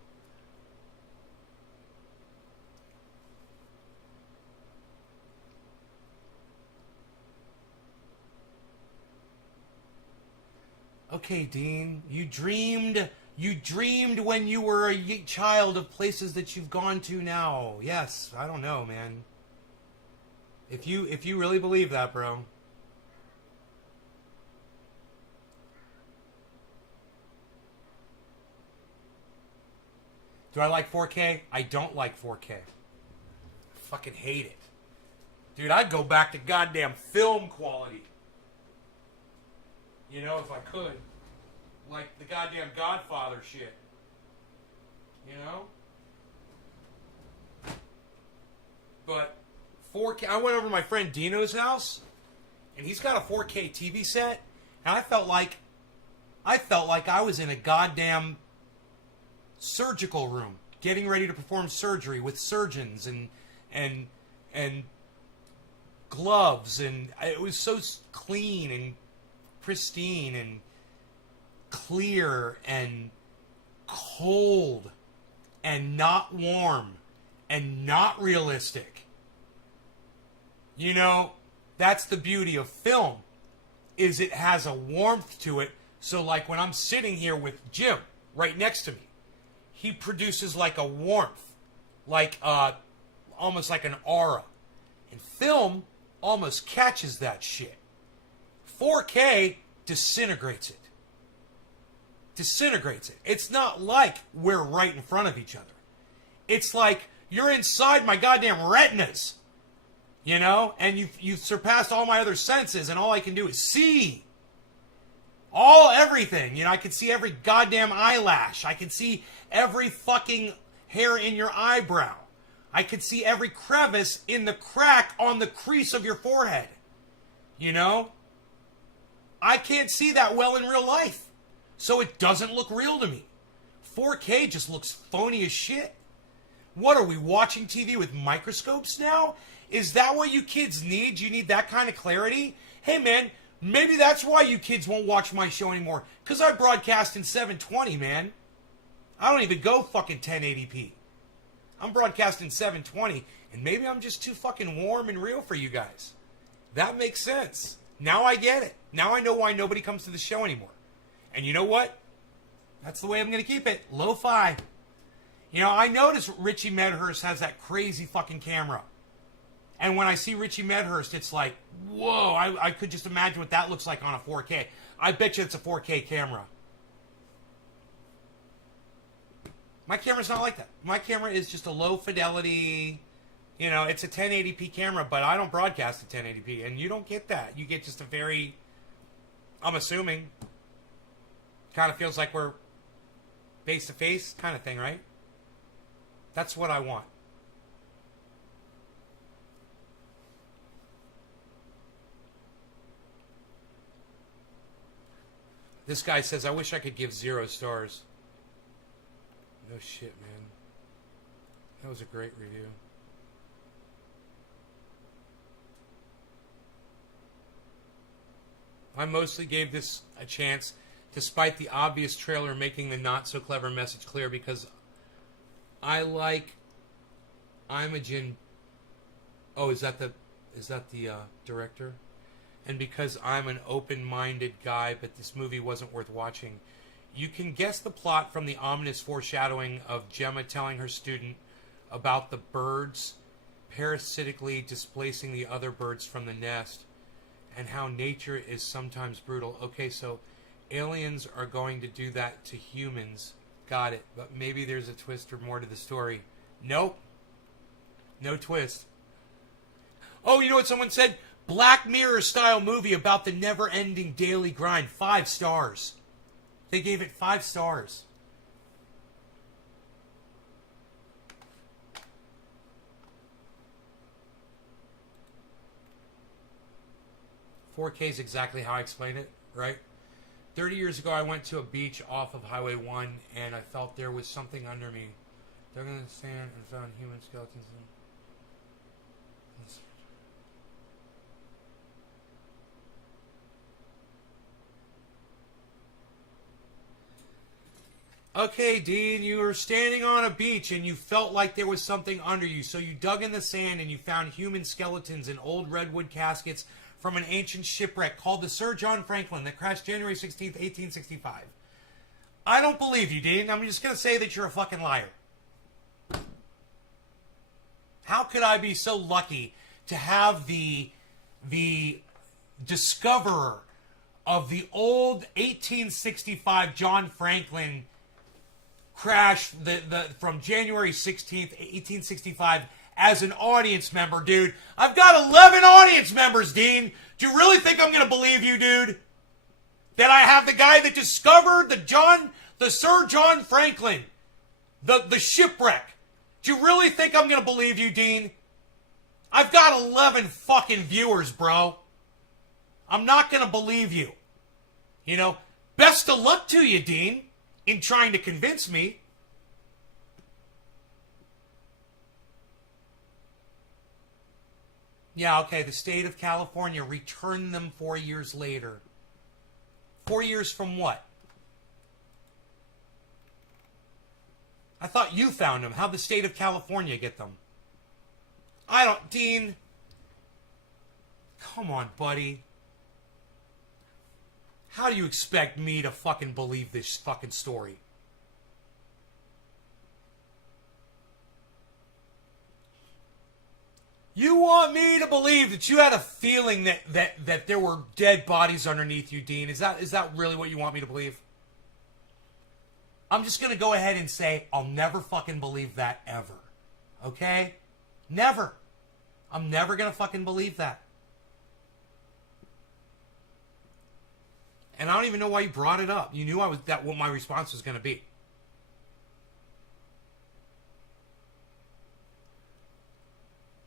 Okay, Dean, you dreamed You dreamed when you were a child of places that you've gone to now. Yes, I don't know, man. If you really believe that, bro. Do I like 4K? I don't like 4K. I fucking hate it. Dude, I'd go back to goddamn film quality. You know, if I could. Like the goddamn Godfather shit. You know? But 4K, I went over to my friend Dino's house, and he's got a 4K TV set, and I felt like I was in a goddamn surgical room, getting ready to perform surgery with surgeons and gloves, and it was so clean and pristine and clear and cold and not warm and not realistic. You know, that's the beauty of film, is it has a warmth to it. So like when I'm sitting here with Jim right next to me, he produces like a warmth, like almost like an aura. And film almost catches that shit. 4K disintegrates it. Disintegrates it. It's not like we're right in front of each other. It's like you're inside my goddamn retinas, you know, and you've surpassed all my other senses, and all I can do is see. Everything. You know, I can see every goddamn eyelash. I can see every fucking hair in your eyebrow. I can see every crevice in the crack on the crease of your forehead. You know? I can't see that well in real life. So it doesn't look real to me. 4K just looks phony as shit. What are we watching TV with microscopes now? Is that what you kids need? You need that kind of clarity? Hey man, maybe that's why you kids won't watch my show anymore. Because I broadcast in 720, man. I don't even go fucking 1080p. I'm broadcasting 720, and maybe I'm just too fucking warm and real for you guys. That makes sense. Now I get it. Now I know why nobody comes to the show anymore. And you know what? That's the way I'm going to keep it. Lo-fi. You know, I notice Richie Medhurst has that crazy fucking camera. And when I see Richie Medhurst, it's like, whoa, I could just imagine what that looks like on a 4K. I bet you it's a 4K camera. My camera's not like that. My camera is just a low fidelity, you know, it's a 1080p camera, but I don't broadcast at 1080p, and you don't get that. You get just a very, I'm assuming, kind of feels like we're face-to-face kind of thing, right? That's what I want. This guy says, I wish I could give 0 stars. No shit, man. That was a great review. I mostly gave this a chance, despite the obvious trailer making the not-so-clever message clear, because I like Imogen... Oh, is that the director? And because I'm an open-minded guy, but this movie wasn't worth watching. You can guess the plot from the ominous foreshadowing of Gemma telling her student about the birds parasitically displacing the other birds from the nest, and how nature is sometimes brutal. Okay, so aliens are going to do that to humans. Got it. But maybe there's a twist or more to the story. Nope. No twist. Oh, you know what someone said? Black Mirror style movie about the never-ending daily grind. 5 stars. They gave it 5 stars. $4K is exactly how I explain it, right? 30 years ago, I went to a beach off of Highway 1, and I felt there was something under me. They're going to stand and found human skeletons. Okay, Dean, you were standing on a beach and you felt like there was something under you, so you dug in the sand and you found human skeletons and old redwood caskets from an ancient shipwreck called the Sir John Franklin that crashed January 16th, 1865. I don't believe you, Dean. I'm just going to say that you're a fucking liar. How could I be so lucky to have the discoverer of the old 1865 John Franklin crash from January 16th, 1865 as an audience member, dude? I've got 11 audience members, Dean. Do you really think I'm going to believe you, dude? That I have the guy that discovered the Sir John Franklin, the shipwreck. Do you really think I'm going to believe you, Dean? I've got 11 fucking viewers, bro. I'm not going to believe you. You know, best of luck to you, Dean, in trying to convince me. Yeah, okay, the state of California returned them 4 years later. 4 years from what? I thought you found them. How'd the state of California get them? Dean. Come on, buddy. How do you expect me to fucking believe this fucking story? You want me to believe that you had a feeling that there were dead bodies underneath you, Dean? Is that really what you want me to believe? I'm just going to go ahead and say I'll never fucking believe that ever. Okay? Never. I'm never going to fucking believe that. And I don't even know why you brought it up. You knew what my response was going to be.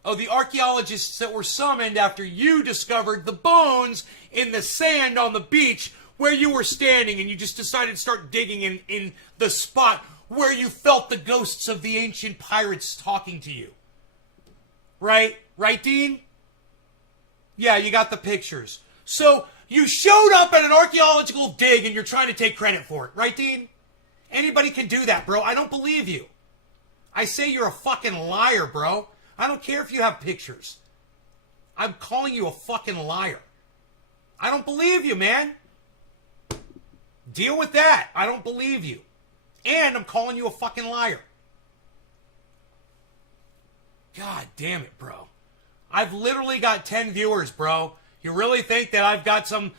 Oh, the archaeologists that were summoned after you discovered the bones in the sand on the beach where you were standing, and you just decided to start digging in the spot where you felt the ghosts of the ancient pirates talking to you. Right? Right, Dean? Yeah, you got the pictures. So, you showed up at an archaeological dig and you're trying to take credit for it. Right, Dean? Anybody can do that, bro. I don't believe you. I say you're a fucking liar, bro. I don't care if you have pictures. I'm calling you a fucking liar. I don't believe you, man. Deal with that. I don't believe you. And I'm calling you a fucking liar. God damn it, bro. I've literally got 10 viewers, bro. You really think that I've got some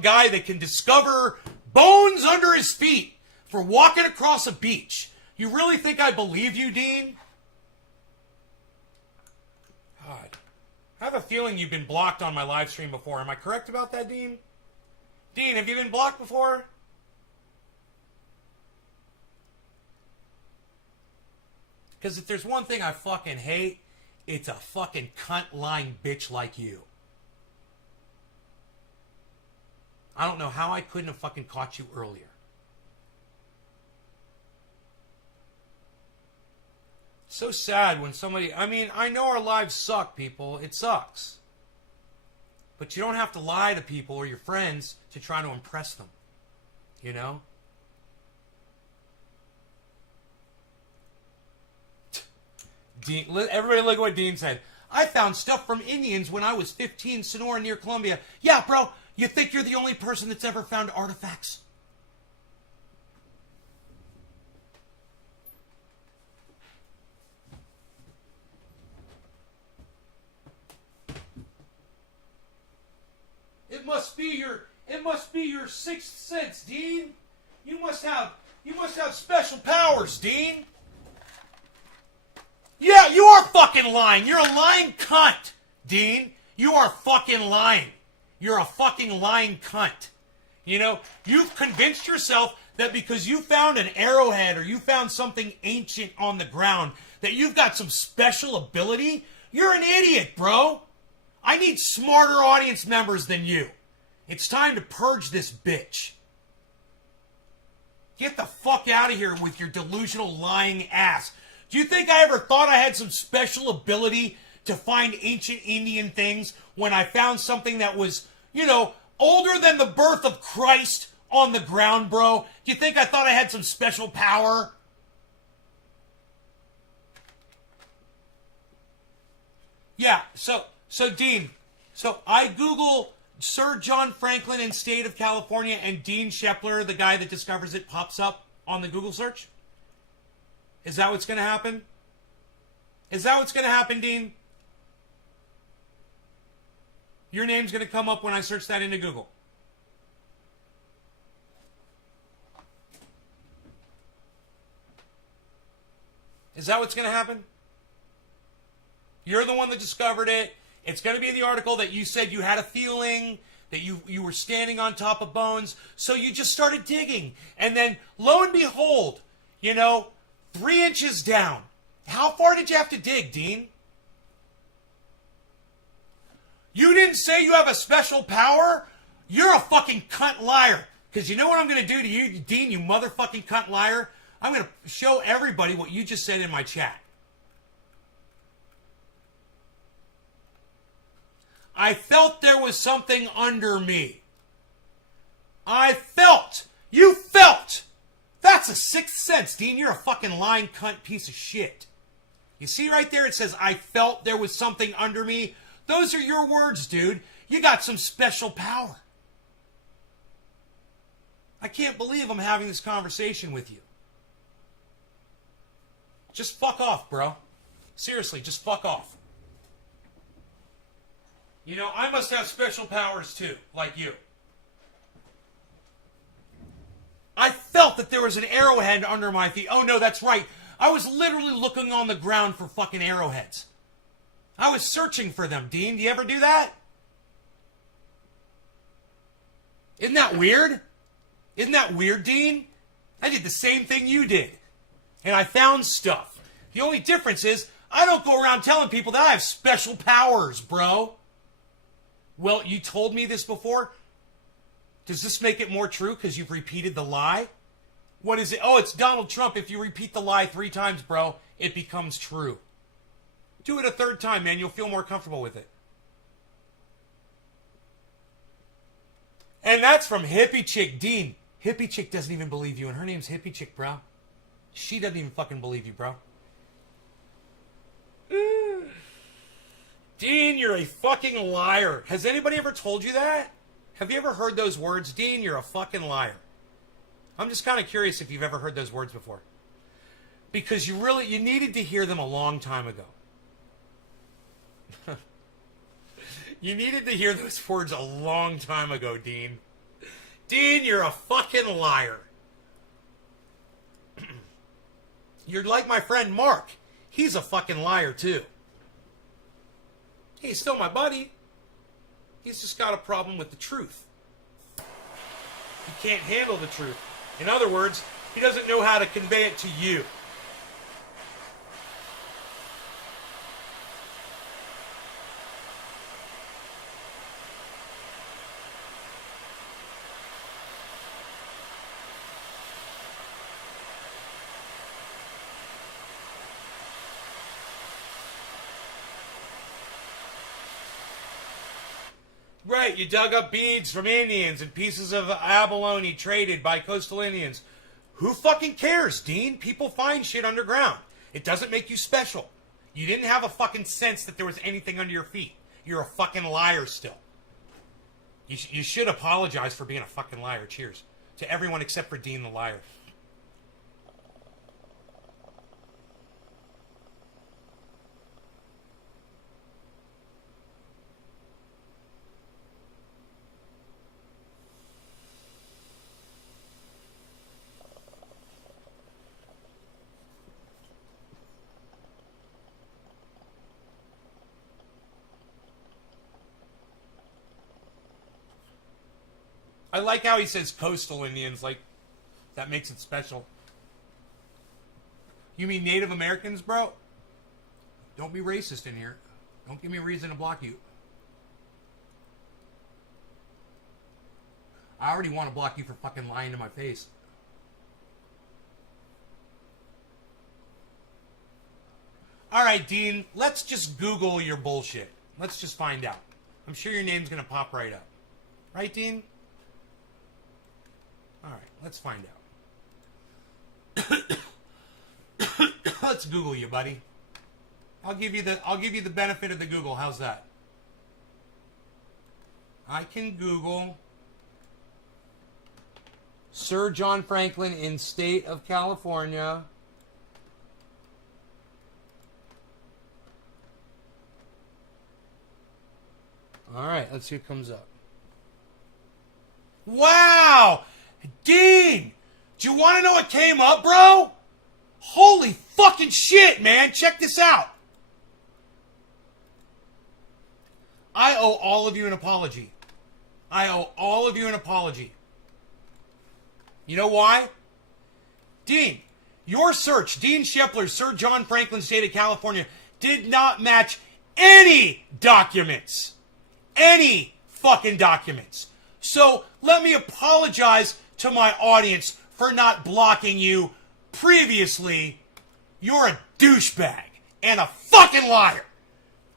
guy that can discover bones under his feet for walking across a beach? You really think I believe you, Dean? God. I have a feeling you've been blocked on my live stream before. Am I correct about that, Dean? Dean, have you been blocked before? Because if there's one thing I fucking hate, it's a fucking cunt lying bitch like you. I don't know how I couldn't have fucking caught you earlier. So sad when somebody... I mean, I know our lives suck, people. It sucks. But you don't have to lie to people or your friends to try to impress them. You know? Dean, everybody look at what Dean said. I found stuff from Indians when I was 15, Sonora near Columbia. Yeah, bro, you think you're the only person that's ever found artifacts? It must be your sixth sense, Dean. You must have special powers, Dean. Yeah, you are fucking lying. You're a lying cunt, Dean. You are fucking lying. You're a fucking lying cunt. You know, you've convinced yourself that because you found an arrowhead or you found something ancient on the ground, that you've got some special ability. You're an idiot, bro. I need smarter audience members than you. It's time to purge this bitch. Get the fuck out of here with your delusional lying ass. Do you think I ever thought I had some special ability to find ancient Indian things when I found something that was, you know, older than the birth of Christ on the ground, bro? Do you think I thought I had some special power? Yeah, so Dean, so I Google Sir John Franklin in State of California and Dean Shepler, the guy that discovers it, pops up on the Google search? Is that what's going to happen? Is that what's going to happen, Dean? Your name's going to come up when I search that into Google. Is that what's going to happen? You're the one that discovered it. It's going to be in the article that you said you had a feeling that you were standing on top of bones. So you just started digging. And then, lo and behold, 3 inches down. How far did you have to dig, Dean? You didn't say you have a special power? You're a fucking cunt liar. Because you know what I'm going to do to you, Dean, you motherfucking cunt liar? I'm going to show everybody what you just said in my chat. I felt there was something under me. I felt. You felt. That's a sixth sense, Dean. You're a fucking lying cunt piece of shit. You see right there it says, I felt there was something under me. Those are your words, dude. You got some special power. I can't believe I'm having this conversation with you. Just fuck off, bro. Seriously, just fuck off. I must have special powers too, like you. I felt that there was an arrowhead under my feet. Oh no, that's right. I was literally looking on the ground for fucking arrowheads. I was searching for them, Dean. Do you ever do that? Isn't that weird? Isn't that weird, Dean? I did the same thing you did. And I found stuff. The only difference is I don't go around telling people that I have special powers, bro. Well, you told me this before. Does this make it more true because you've repeated the lie? What is it? Oh, it's Donald Trump. If you repeat the lie 3 times, bro, it becomes true. Do it a 3rd time, man. You'll feel more comfortable with it. And that's from Hippie Chick Dean. Hippie Chick doesn't even believe you, and her name's Hippie Chick, bro. She doesn't even fucking believe you, bro. Dean, you're a fucking liar. Has anybody ever told you that? Have you ever heard those words? Dean, you're a fucking liar. I'm just kind of curious if you've ever heard those words before. Because you needed to hear them a long time ago. You needed to hear those words a long time ago, Dean. Dean, you're a fucking liar. You're like my friend Mark. He's a fucking liar, too. He's still my buddy. He's just got a problem with the truth. He can't handle the truth. In other words, he doesn't know how to convey it to you. Right, you dug up beads from Indians and pieces of abalone traded by coastal Indians. Who fucking cares, Dean? People find shit underground. It doesn't make you special. You didn't have a fucking sense that there was anything under your feet. You're a fucking liar still. You should apologize for being a fucking liar. Cheers. To everyone except for Dean the liar. I like how he says coastal Indians, like, that makes it special. You mean Native Americans, bro? Don't be racist in here. Don't give me a reason to block you. I already want to block you for fucking lying to my face. Alright, Dean, let's just Google your bullshit. Let's just find out. I'm sure your name's going to pop right up. Right, Dean? All right, let's find out. Let's Google you, buddy. I'll give you the benefit of the Google. How's that? I can Google Sir John Franklin in state of California. All right, let's see what comes up. Wow! Dean! Do you want to know what came up, bro? Holy fucking shit, man! Check this out. I owe all of you an apology. I owe all of you an apology. You know why? Dean, your search, Dean Shepler's Sir John Franklin State of California, did not match any documents. Any fucking documents. So let me apologize to my audience for not blocking you previously. You're a douchebag and a fucking liar.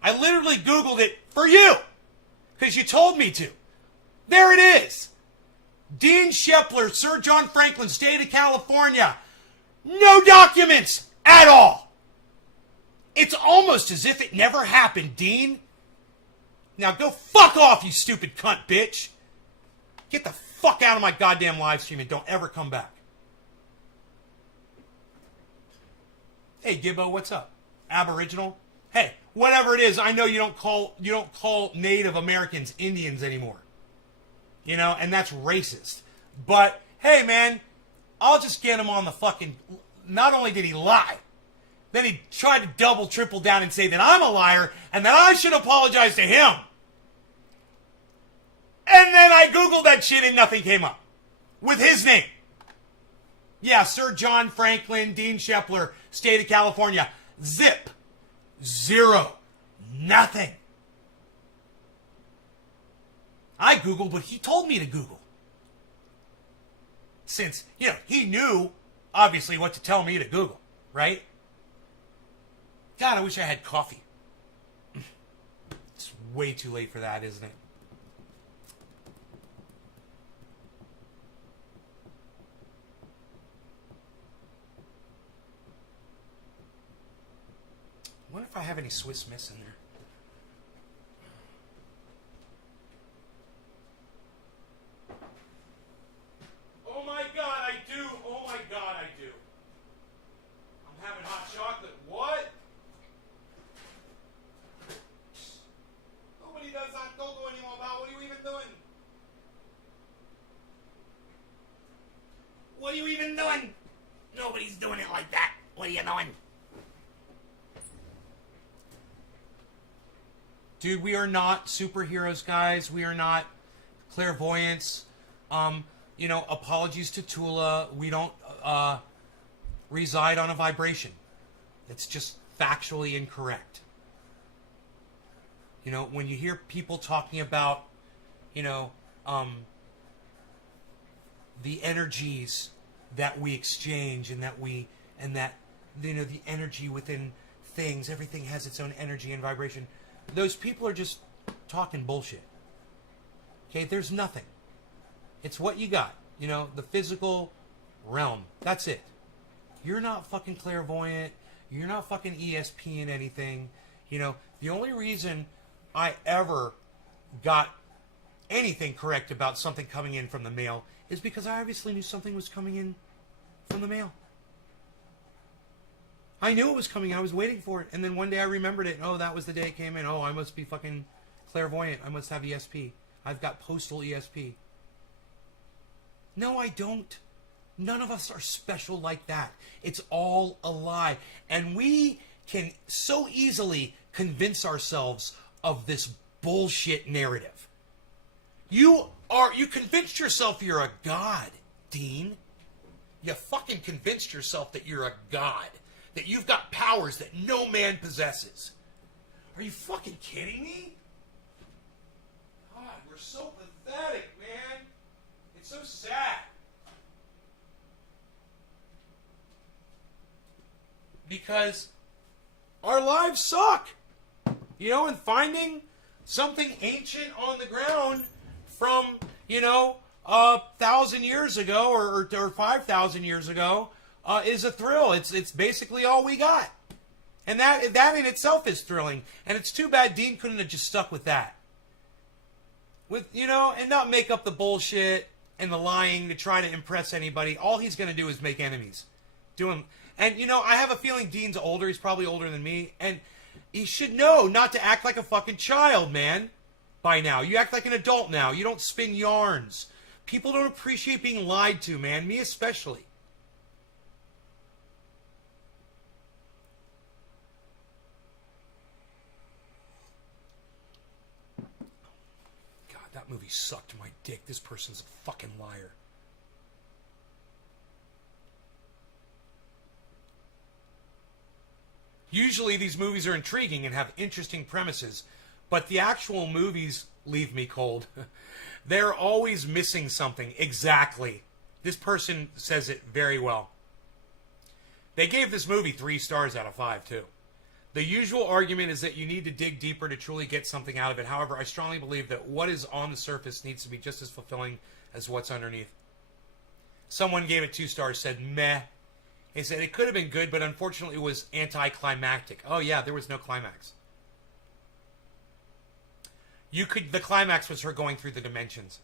I literally Googled it for you because you told me to. There it is. Dean Shepler, Sir John Franklin, State of California. No documents at all. It's almost as if it never happened, Dean. Now go fuck off, you stupid cunt bitch. Get the fuck out of my goddamn live stream and don't ever come back. Hey Gibbo, what's up? Aboriginal? Hey, whatever it is, I know you don't call Native Americans Indians anymore. You know, and that's racist. But hey man, I'll just get him on the fucking. Not only did he lie, then he tried to double, triple down and say that I'm a liar and that I should apologize to him. And then I Googled that shit and nothing came up with his name. Yeah, Sir John Franklin, Dean Shepler, State of California. Zip. Zero. Nothing. I Googled what he told me to Google. Since, you know, he knew, obviously, what to tell me to Google, right? God, I wish I had coffee. It's way too late for that, isn't it? I wonder if I have any Swiss Miss in there. Oh my God, I do. Oh my God, I do. I'm having hot chocolate. What? Nobody does hot cocoa anymore, pal. What are you even doing? What are you even doing? Nobody's doing it like that. What are you doing? Dude, we are not superheroes, guys. We are not clairvoyants. You know, apologies to Teula. We don't reside on a vibration. It's just factually incorrect. You know, when you hear people talking about, you know, the energies that we exchange and that you know, the energy within things, everything has its own energy and vibration. Those people are just talking bullshit. Okay, there's nothing. It's what you got. You know, the physical realm. That's it. You're not fucking clairvoyant. You're not fucking ESP in anything. You know, the only reason I ever got anything correct about something coming in from the mail is because I obviously knew something was coming in from the mail. I knew it was coming. I was waiting for it. And then one day I remembered it. Oh, that was the day it came in. Oh, I must be fucking clairvoyant. I must have ESP. I've got postal ESP. No, I don't. None of us are special like that. It's all a lie. And we can so easily convince ourselves of this bullshit narrative. You convinced yourself you're a god, Dean. You fucking convinced yourself that you're a god. That you've got powers that no man possesses. Are you fucking kidding me? God, we're so pathetic, man. It's so sad. Because our lives suck. You know, and finding something ancient on the ground from, you know, 1,000 years ago or 5,000 years ago is a thrill. It's basically all we got. And that in itself is thrilling. And it's too bad Dean couldn't have just stuck with that. with, and not make up the bullshit and the lying to try to impress anybody. All he's going to do is make enemies. And I have a feeling Dean's older. He's probably older than me, and he should know not to act like a fucking child, man. By now, you act like an adult now. You don't spin yarns. People don't appreciate being lied to, man. Me especially. That movie sucked my dick. This person's a fucking liar. Usually these movies are intriguing and have interesting premises, but the actual movies leave me cold. They're always missing something. Exactly. This person says it very well. They gave this movie 3 stars out of 5, too. The usual argument is that you need to dig deeper to truly get something out of it. However, I strongly believe that what is on the surface needs to be just as fulfilling as what's underneath. Someone gave it 2 stars, said meh. He said it could have been good, but unfortunately it was anticlimactic. Oh yeah, there was no climax. The climax was her going through the dimensions,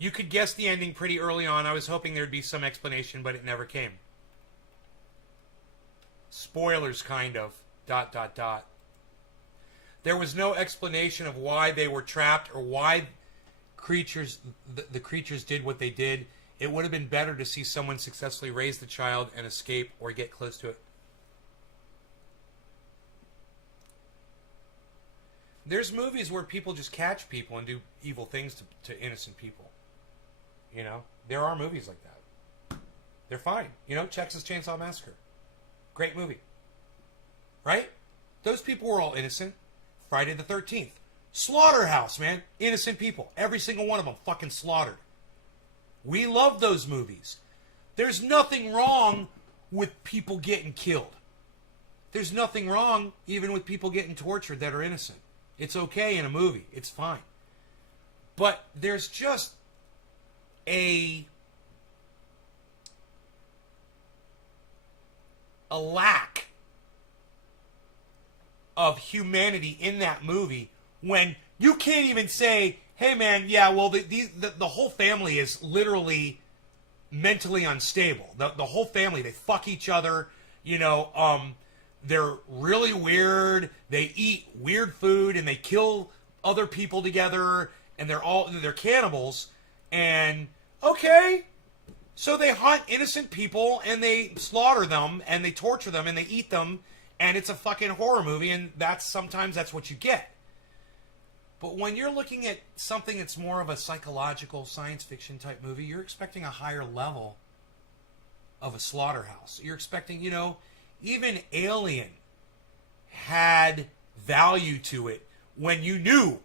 You could guess the ending pretty early on. I was hoping there'd be some explanation, but it never came. Spoilers, kind of. ... There was no explanation of why they were trapped or why the creatures did what they did. It would have been better to see someone successfully raise the child and escape or get close to it. There's movies where people just catch people and do evil things to innocent people. There are movies like that. They're fine. Texas Chainsaw Massacre. Great movie. Right? Those people were all innocent. Friday the 13th. Slaughterhouse, man. Innocent people. Every single one of them fucking slaughtered. We love those movies. There's nothing wrong with people getting killed. There's nothing wrong even with people getting tortured that are innocent. It's okay in a movie. It's fine. But there's just a lack of humanity in that movie when you can't even say, hey man, yeah, well the whole family is literally mentally unstable. The whole family, they fuck each other, they're really weird, they eat weird food and they kill other people together and they're cannibals, and okay, so they hunt innocent people and they slaughter them and they torture them and they eat them. And it's a fucking horror movie, and sometimes that's what you get. But when you're looking at something that's more of a psychological science fiction type movie, you're expecting a higher level of a slaughterhouse. You're expecting, even Alien had value to it when you knew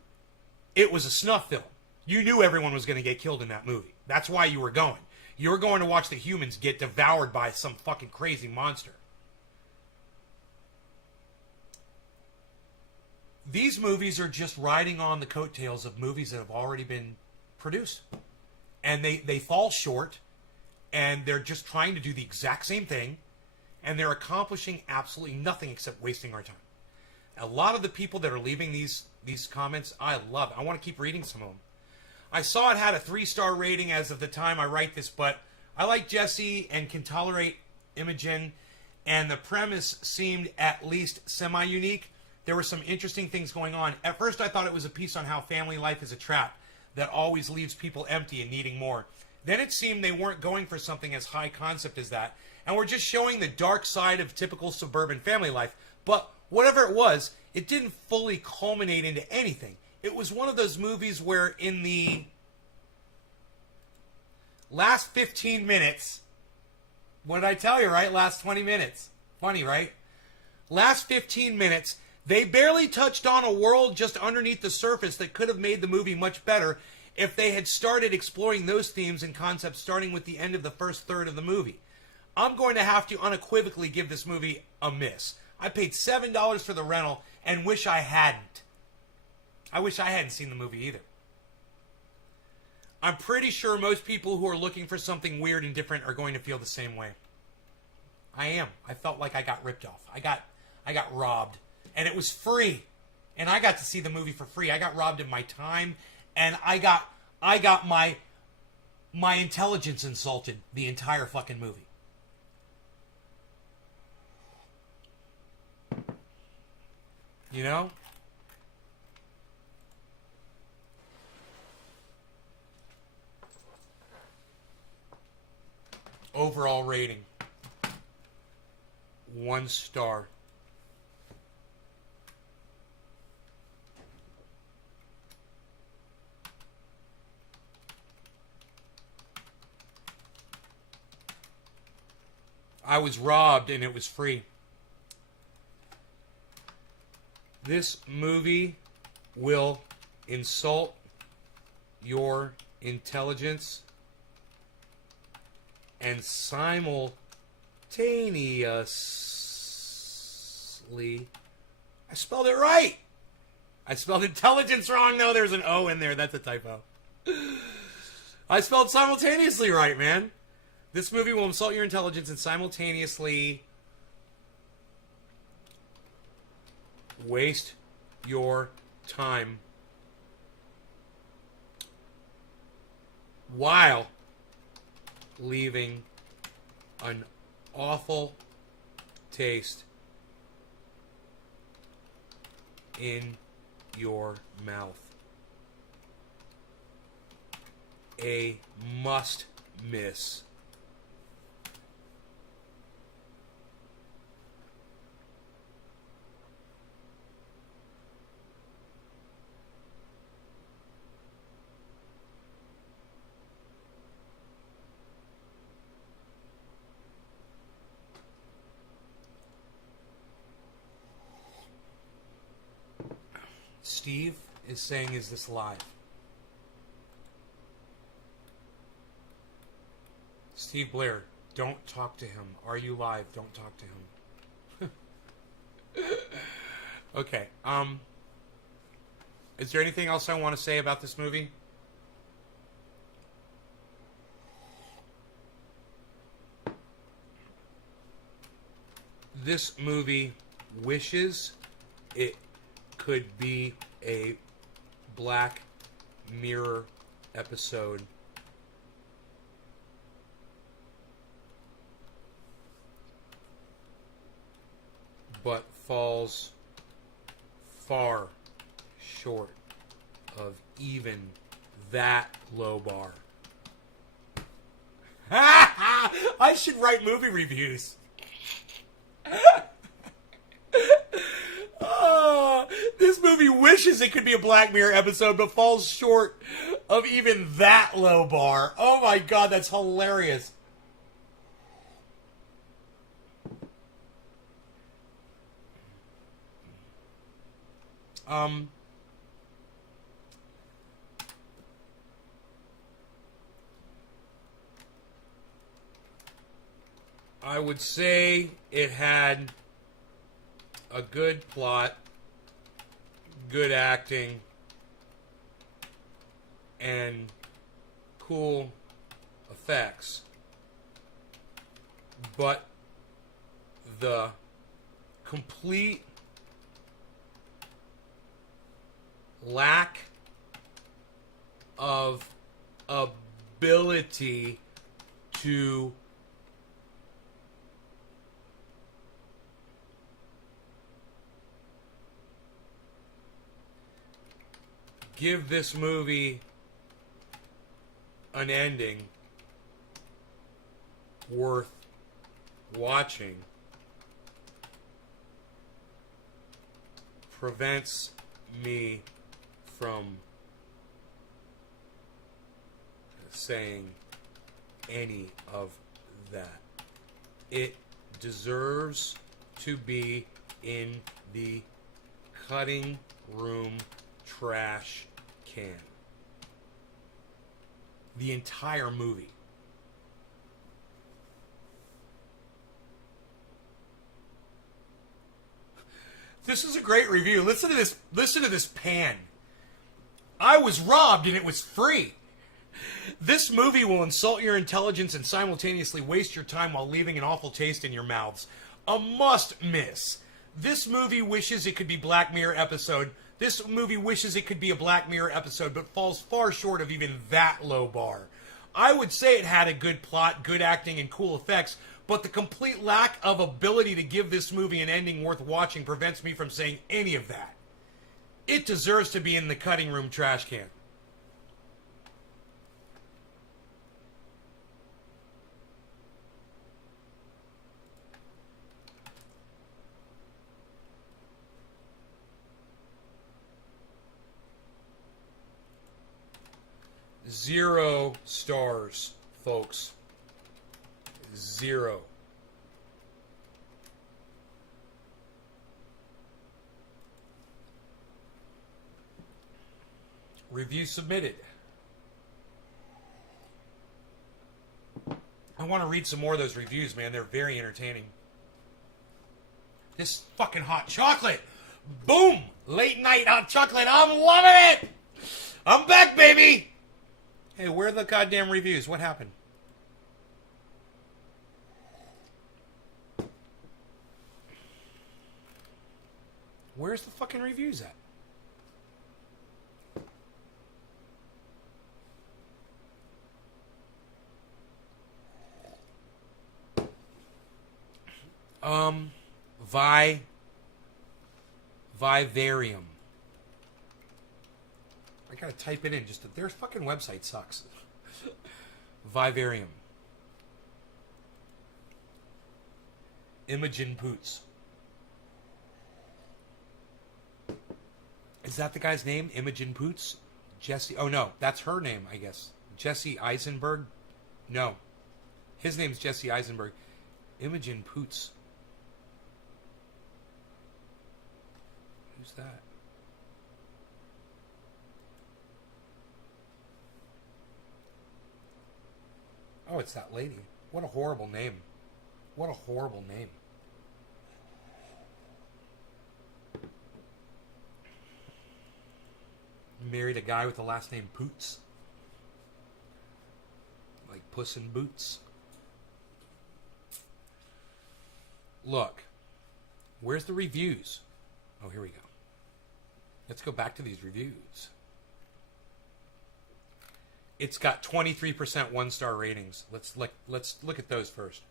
it was a snuff film. You knew everyone was going to get killed in that movie. That's why you were going. You were going to watch the humans get devoured by some fucking crazy monster. These movies are just riding on the coattails of movies that have already been produced. And they fall short, and they're just trying to do the exact same thing, and they're accomplishing absolutely nothing except wasting our time. A lot of the people that are leaving these comments, I love. I want to keep reading some of them. I saw it had a 3-star rating as of the time I write this, but I like Jesse and can tolerate Imogen, and the premise seemed at least semi-unique. There were some interesting things going on. At first, I thought it was a piece on how family life is a trap that always leaves people empty and needing more. Then it seemed they weren't going for something as high concept as that, and were just showing the dark side of typical suburban family life. But whatever it was, it didn't fully culminate into anything. It was one of those movies where in the last 15 minutes, what did I tell you, right? Last 20 minutes. Funny, right? Last 15 minutes, they barely touched on a world just underneath the surface that could have made the movie much better if they had started exploring those themes and concepts starting with the end of the first third of the movie. I'm going to have to unequivocally give this movie a miss. I paid $7 for the rental and wish I hadn't. I wish I hadn't seen the movie either. I'm pretty sure most people who are looking for something weird and different are going to feel the same way. I am. I felt like I got ripped off. I got robbed. And it was free. And I got to see the movie for free. I got robbed of my time and I got my intelligence insulted the entire fucking movie. You know? Overall rating, 1 star. I was robbed and it was free. This movie will insult your intelligence and simultaneously... I spelled it right! I spelled intelligence wrong. No, there's an O in there. That's a typo. I spelled simultaneously right, man. This movie will insult your intelligence and simultaneously waste your time while leaving an awful taste in your mouth. A must miss. Steve is saying, is this live? Steve Blair, don't talk to him. Are you live? Don't talk to him. Okay. Is there anything else I want to say about this movie? This movie wishes it could be a Black Mirror episode. But falls far short of even that low bar. I should write movie reviews. This movie wishes it could be a Black Mirror episode, but falls short of even that low bar. Oh my god, that's hilarious. I would say it had a good plot, good acting, and cool effects. But the complete lack of ability to give this movie an ending worth watching prevents me from saying any of that. It deserves to be in the cutting room trash can. The entire movie. This is a great review. Listen to this. Listen to this pan. I was robbed and it was free. This movie will insult your intelligence and simultaneously waste your time while leaving an awful taste in your mouths. A must miss. This movie wishes it could be Black Mirror episode. This movie wishes it could be a Black Mirror episode, but falls far short of even that low bar. I would say it had a good plot, good acting, and cool effects, but the complete lack of ability to give this movie an ending worth watching prevents me from saying any of that. It deserves to be in the cutting room trash can. Zero stars, folks. Zero. Review submitted. I want to read some more of those reviews, man. They're very entertaining. This fucking hot chocolate. Boom! Late night hot chocolate. I'm loving it! I'm back, baby! Hey, where are the goddamn reviews? What happened? Where's the fucking reviews at? Vivarium. I gotta type it in. Their fucking website sucks. Vivarium. Imogen Poots. Is that the guy's name? Imogen Poots? Jesse. Oh no, that's her name, I guess. Jesse Eisenberg? No. His name's Jesse Eisenberg. Imogen Poots. Who's that? Oh, it's that lady. What a horrible name. What a horrible name. Married a guy with the last name Poots. Like Puss in Boots. Look. Where's the reviews? Oh, here we go. Let's go back to these reviews. It's got 23% one-star ratings. Let's look at those first.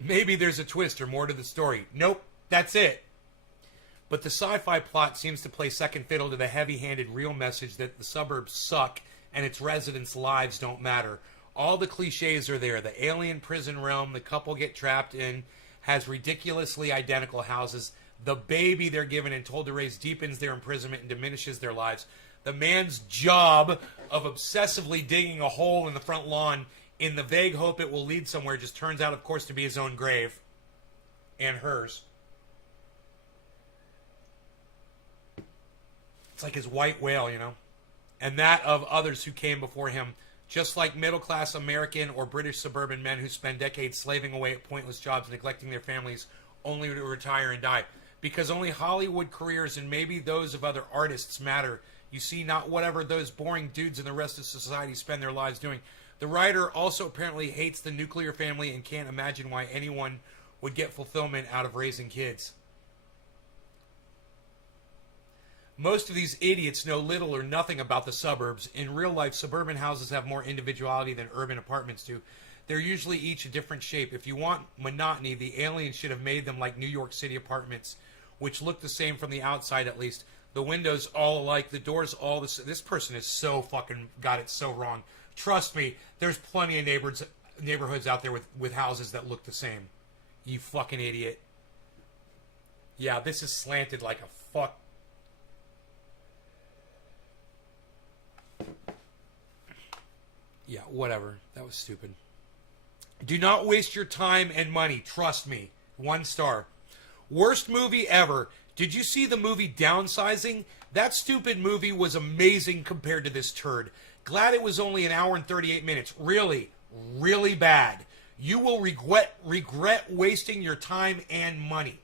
Maybe there's a twist or more to the story. Nope, that's it. But the sci-fi plot seems to play second fiddle to the heavy-handed real message that the suburbs suck and its residents' lives don't matter. All the cliches are there. The alien prison realm the couple get trapped in has ridiculously identical houses. The baby they're given and told to raise deepens their imprisonment and diminishes their lives. The man's job of obsessively digging a hole in the front lawn in the vague hope it will lead somewhere just turns out, of course, to be his own grave. And hers. It's like his white whale, you know? And that of others who came before him, just like middle-class American or British suburban men who spend decades slaving away at pointless jobs, neglecting their families, only to retire and die. Because only Hollywood careers and maybe those of other artists matter. You see, not whatever those boring dudes in the rest of society spend their lives doing. The writer also apparently hates the nuclear family and can't imagine why anyone would get fulfillment out of raising kids. Most of these idiots know little or nothing about the suburbs. In real life, suburban houses have more individuality than urban apartments do. They're usually each a different shape. If you want monotony, the aliens should have made them like New York City apartments, which look the same from the outside at least. The windows all alike, the doors all the same. This person is so fucking got it so wrong. Trust me, there's plenty of neighborhoods out there with houses that look the same. You fucking idiot. Yeah, this is slanted like a fuck. Yeah, whatever. That was stupid. Do not waste your time and money. Trust me. 1 star. Worst movie ever. Did you see the movie Downsizing? That stupid movie was amazing compared to this turd. Glad it was only an hour and 38 minutes. Really, really bad. You will regret wasting your time and money.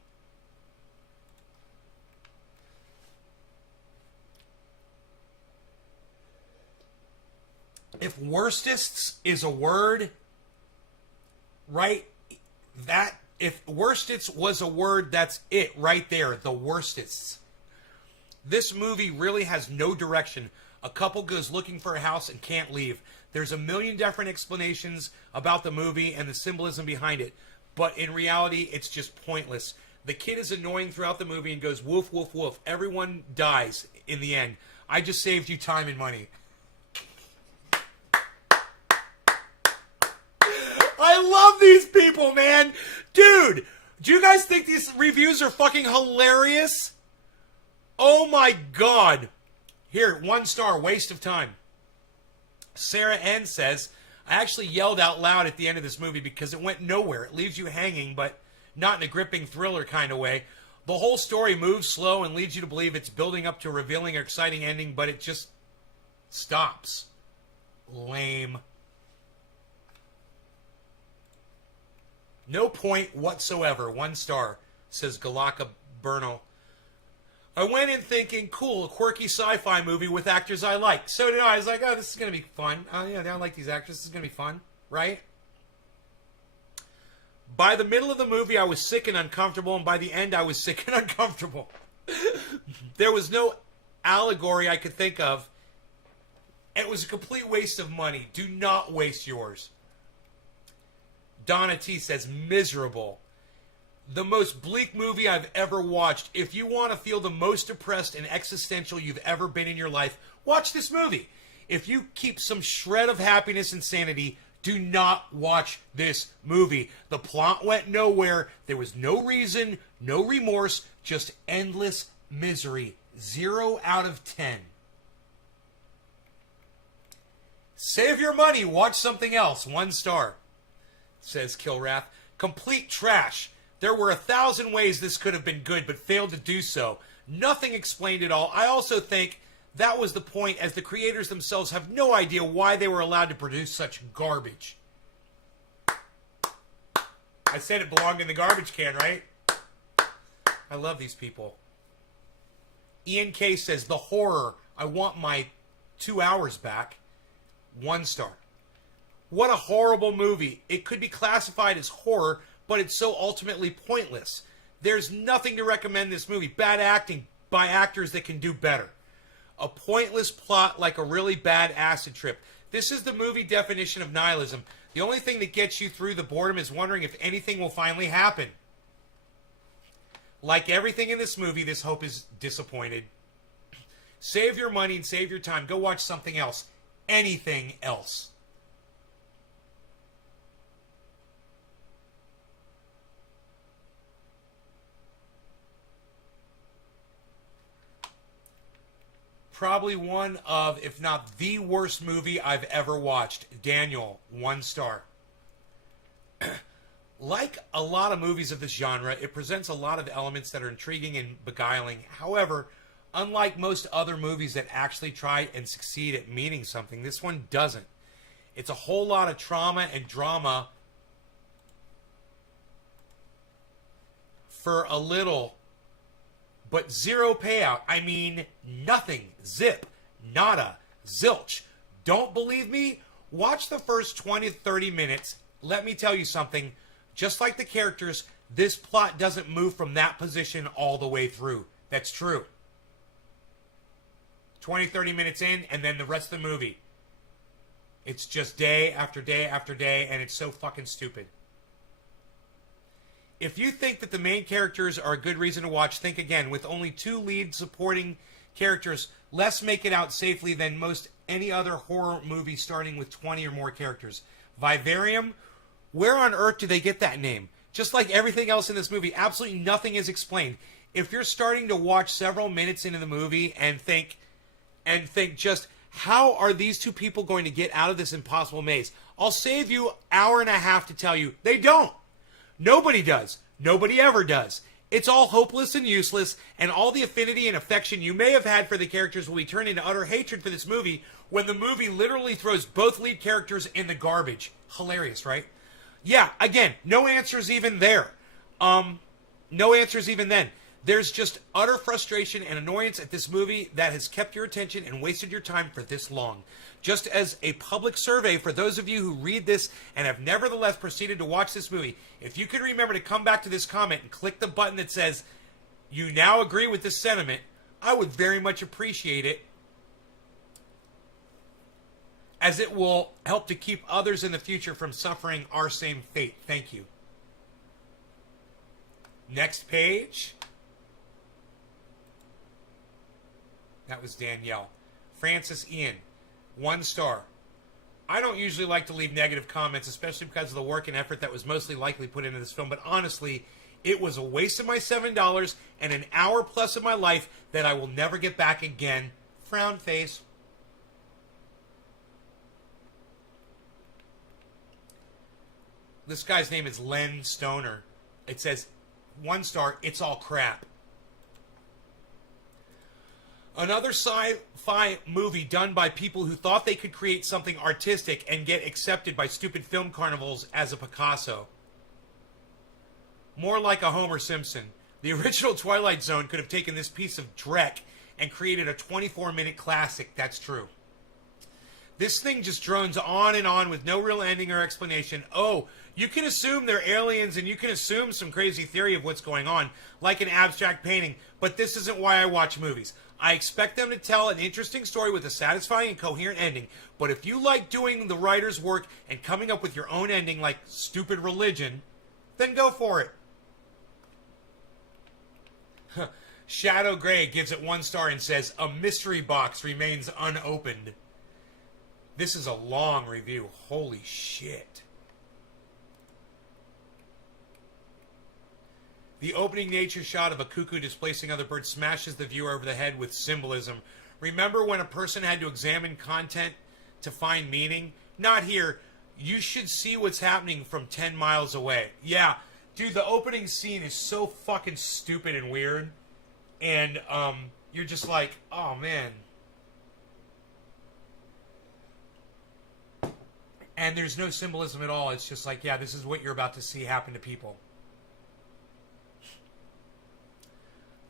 If worstists is a word, right? That if worstists was a word, that's it right there. The worstists. This movie really has no direction. A couple goes looking for a house and can't leave. There's a million different explanations about the movie and the symbolism behind it, but in reality, it's just pointless. The kid is annoying throughout the movie and goes woof, woof, woof. Everyone dies in the end. I just saved you time and money. I love these people, man. Dude, do you guys think these reviews are fucking hilarious? Oh my god. Here, 1 star, waste of time. Sarah N says, I actually yelled out loud at the end of this movie because it went nowhere. It leaves you hanging, but not in a gripping thriller kind of way. The whole story moves slow and leads you to believe it's building up to a revealing or exciting ending, but it just stops. Lame. No point whatsoever. 1 star, says Galaka Bernal. I went in thinking, cool, a quirky sci-fi movie with actors I like. So did I. I was like, oh, this is going to be fun. I like these actors. This is going to be fun, right? By the middle of the movie, I was sick and uncomfortable, and by the end, I was sick and uncomfortable. There was no allegory I could think of. It was a complete waste of money. Do not waste yours. Donna T says, miserable. The most bleak movie I've ever watched. If you want to feel the most depressed and existential you've ever been in your life, watch this movie. If you keep some shred of happiness and sanity, do not watch this movie. The plot went nowhere. There was no reason, no remorse, just endless misery. 0 out of 10. Save your money. Watch something else. 1 star, says Kilrath. Complete trash. There were 1,000 ways this could have been good, but failed to do so. Nothing explained at all. I also think that was the point, as the creators themselves have no idea why they were allowed to produce such garbage. I said it belonged in the garbage can, right? I love these people. Ian K says, the horror. I want my 2 hours back. 1 star. What a horrible movie. It could be classified as horror, but it's so ultimately pointless. There's nothing to recommend this movie. Bad acting by actors that can do better. A pointless plot like a really bad acid trip. This is the movie definition of nihilism. The only thing that gets you through the boredom is wondering if anything will finally happen. Like everything in this movie, this hope is disappointed. Save your money and save your time. Go watch something else. Anything else. Probably one of, if not the worst movie I've ever watched. Daniel, 1 star. Like a lot of movies of this genre, it presents a lot of elements that are intriguing and beguiling. However, unlike most other movies that actually try and succeed at meaning something, this one doesn't. It's a whole lot of trauma and drama for a little, but zero payout. I mean, nothing. Zip. Nada. Zilch. Don't believe me? Watch the first 20 to 30 minutes. Let me tell you something. Just like the characters, this plot doesn't move from that position all the way through. That's true. 20, 30 minutes in, and then the rest of the movie. It's just day after day after day, and it's so fucking stupid. If you think that the main characters are a good reason to watch, think again. With only 2 lead supporting characters, less make it out safely than most any other horror movie starting with 20 or more characters. Vivarium? Where on earth do they get that name? Just like everything else in this movie, absolutely nothing is explained. If you're starting to watch several minutes into the movie and think just, how are these 2 people going to get out of this impossible maze? I'll save you an hour and a half to tell you. They don't. Nobody does. Nobody ever does. It's all hopeless and useless, and all the affinity and affection you may have had for the characters will be turned into utter hatred for this movie when the movie literally throws both lead characters in the garbage. Hilarious, right? Yeah, again, no answers even there. No answers even then. There's just utter frustration and annoyance at this movie that has kept your attention and wasted your time for this long. Just as a public survey for those of you who read this and have nevertheless proceeded to watch this movie, if you could remember to come back to this comment and click the button that says, "You now agree with this sentiment," I would very much appreciate it, as it will help to keep others in the future from suffering our same fate. Thank you. Next page. That was Danielle. Francis Ian, 1 star. I don't usually like to leave negative comments, especially because of the work and effort that was mostly likely put into this film, but honestly, it was a waste of my $7 and an hour plus of my life that I will never get back again. Frown face. This guy's name is Len Stoner. It says, 1 star, it's all crap. Another sci-fi movie done by people who thought they could create something artistic and get accepted by stupid film carnivals as a Picasso. More like a Homer Simpson. The original Twilight Zone could have taken this piece of dreck and created a 24-minute classic, that's true. This thing just drones on and on with no real ending or explanation. Oh, you can assume they're aliens and you can assume some crazy theory of what's going on, like an abstract painting, but this isn't why I watch movies. I expect them to tell an interesting story with a satisfying and coherent ending, but if you like doing the writer's work and coming up with your own ending like stupid religion, then go for it. Shadow Gray gives it 1 star and says, a mystery box remains unopened. This is a long review. Holy shit. The opening nature shot of a cuckoo displacing other birds smashes the viewer over the head with symbolism. Remember when a person had to examine content to find meaning? Not here. You should see what's happening from 10 miles away. Yeah, dude, the opening scene is so fucking stupid and weird. And you're just like, oh, man. And there's no symbolism at all. It's just like, yeah, this is what you're about to see happen to people.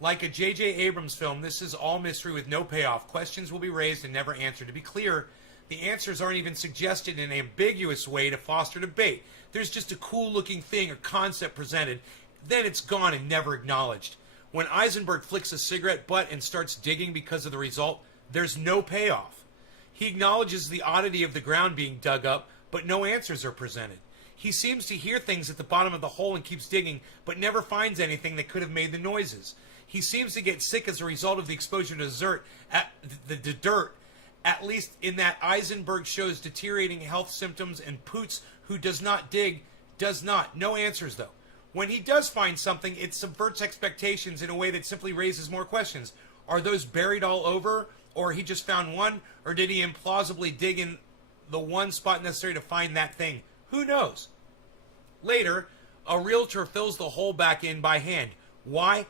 Like a J.J. Abrams film, this is all mystery with no payoff. Questions will be raised and never answered. To be clear, the answers aren't even suggested in an ambiguous way to foster debate. There's just a cool-looking thing or concept presented, then it's gone and never acknowledged. When Eisenberg flicks a cigarette butt and starts digging because of the result, there's no payoff. He acknowledges the oddity of the ground being dug up, but no answers are presented. He seems to hear things at the bottom of the hole and keeps digging, but never finds anything that could have made the noises. He seems to get sick as a result of the exposure to dirt, at least in that Eisenberg shows deteriorating health symptoms, and Poots, who does not dig, does not. No answers, though. When he does find something, it subverts expectations in a way that simply raises more questions. Are those buried all over, or he just found one, or did he implausibly dig in the one spot necessary to find that thing? Who knows? Later, a realtor fills the hole back in by hand. Why?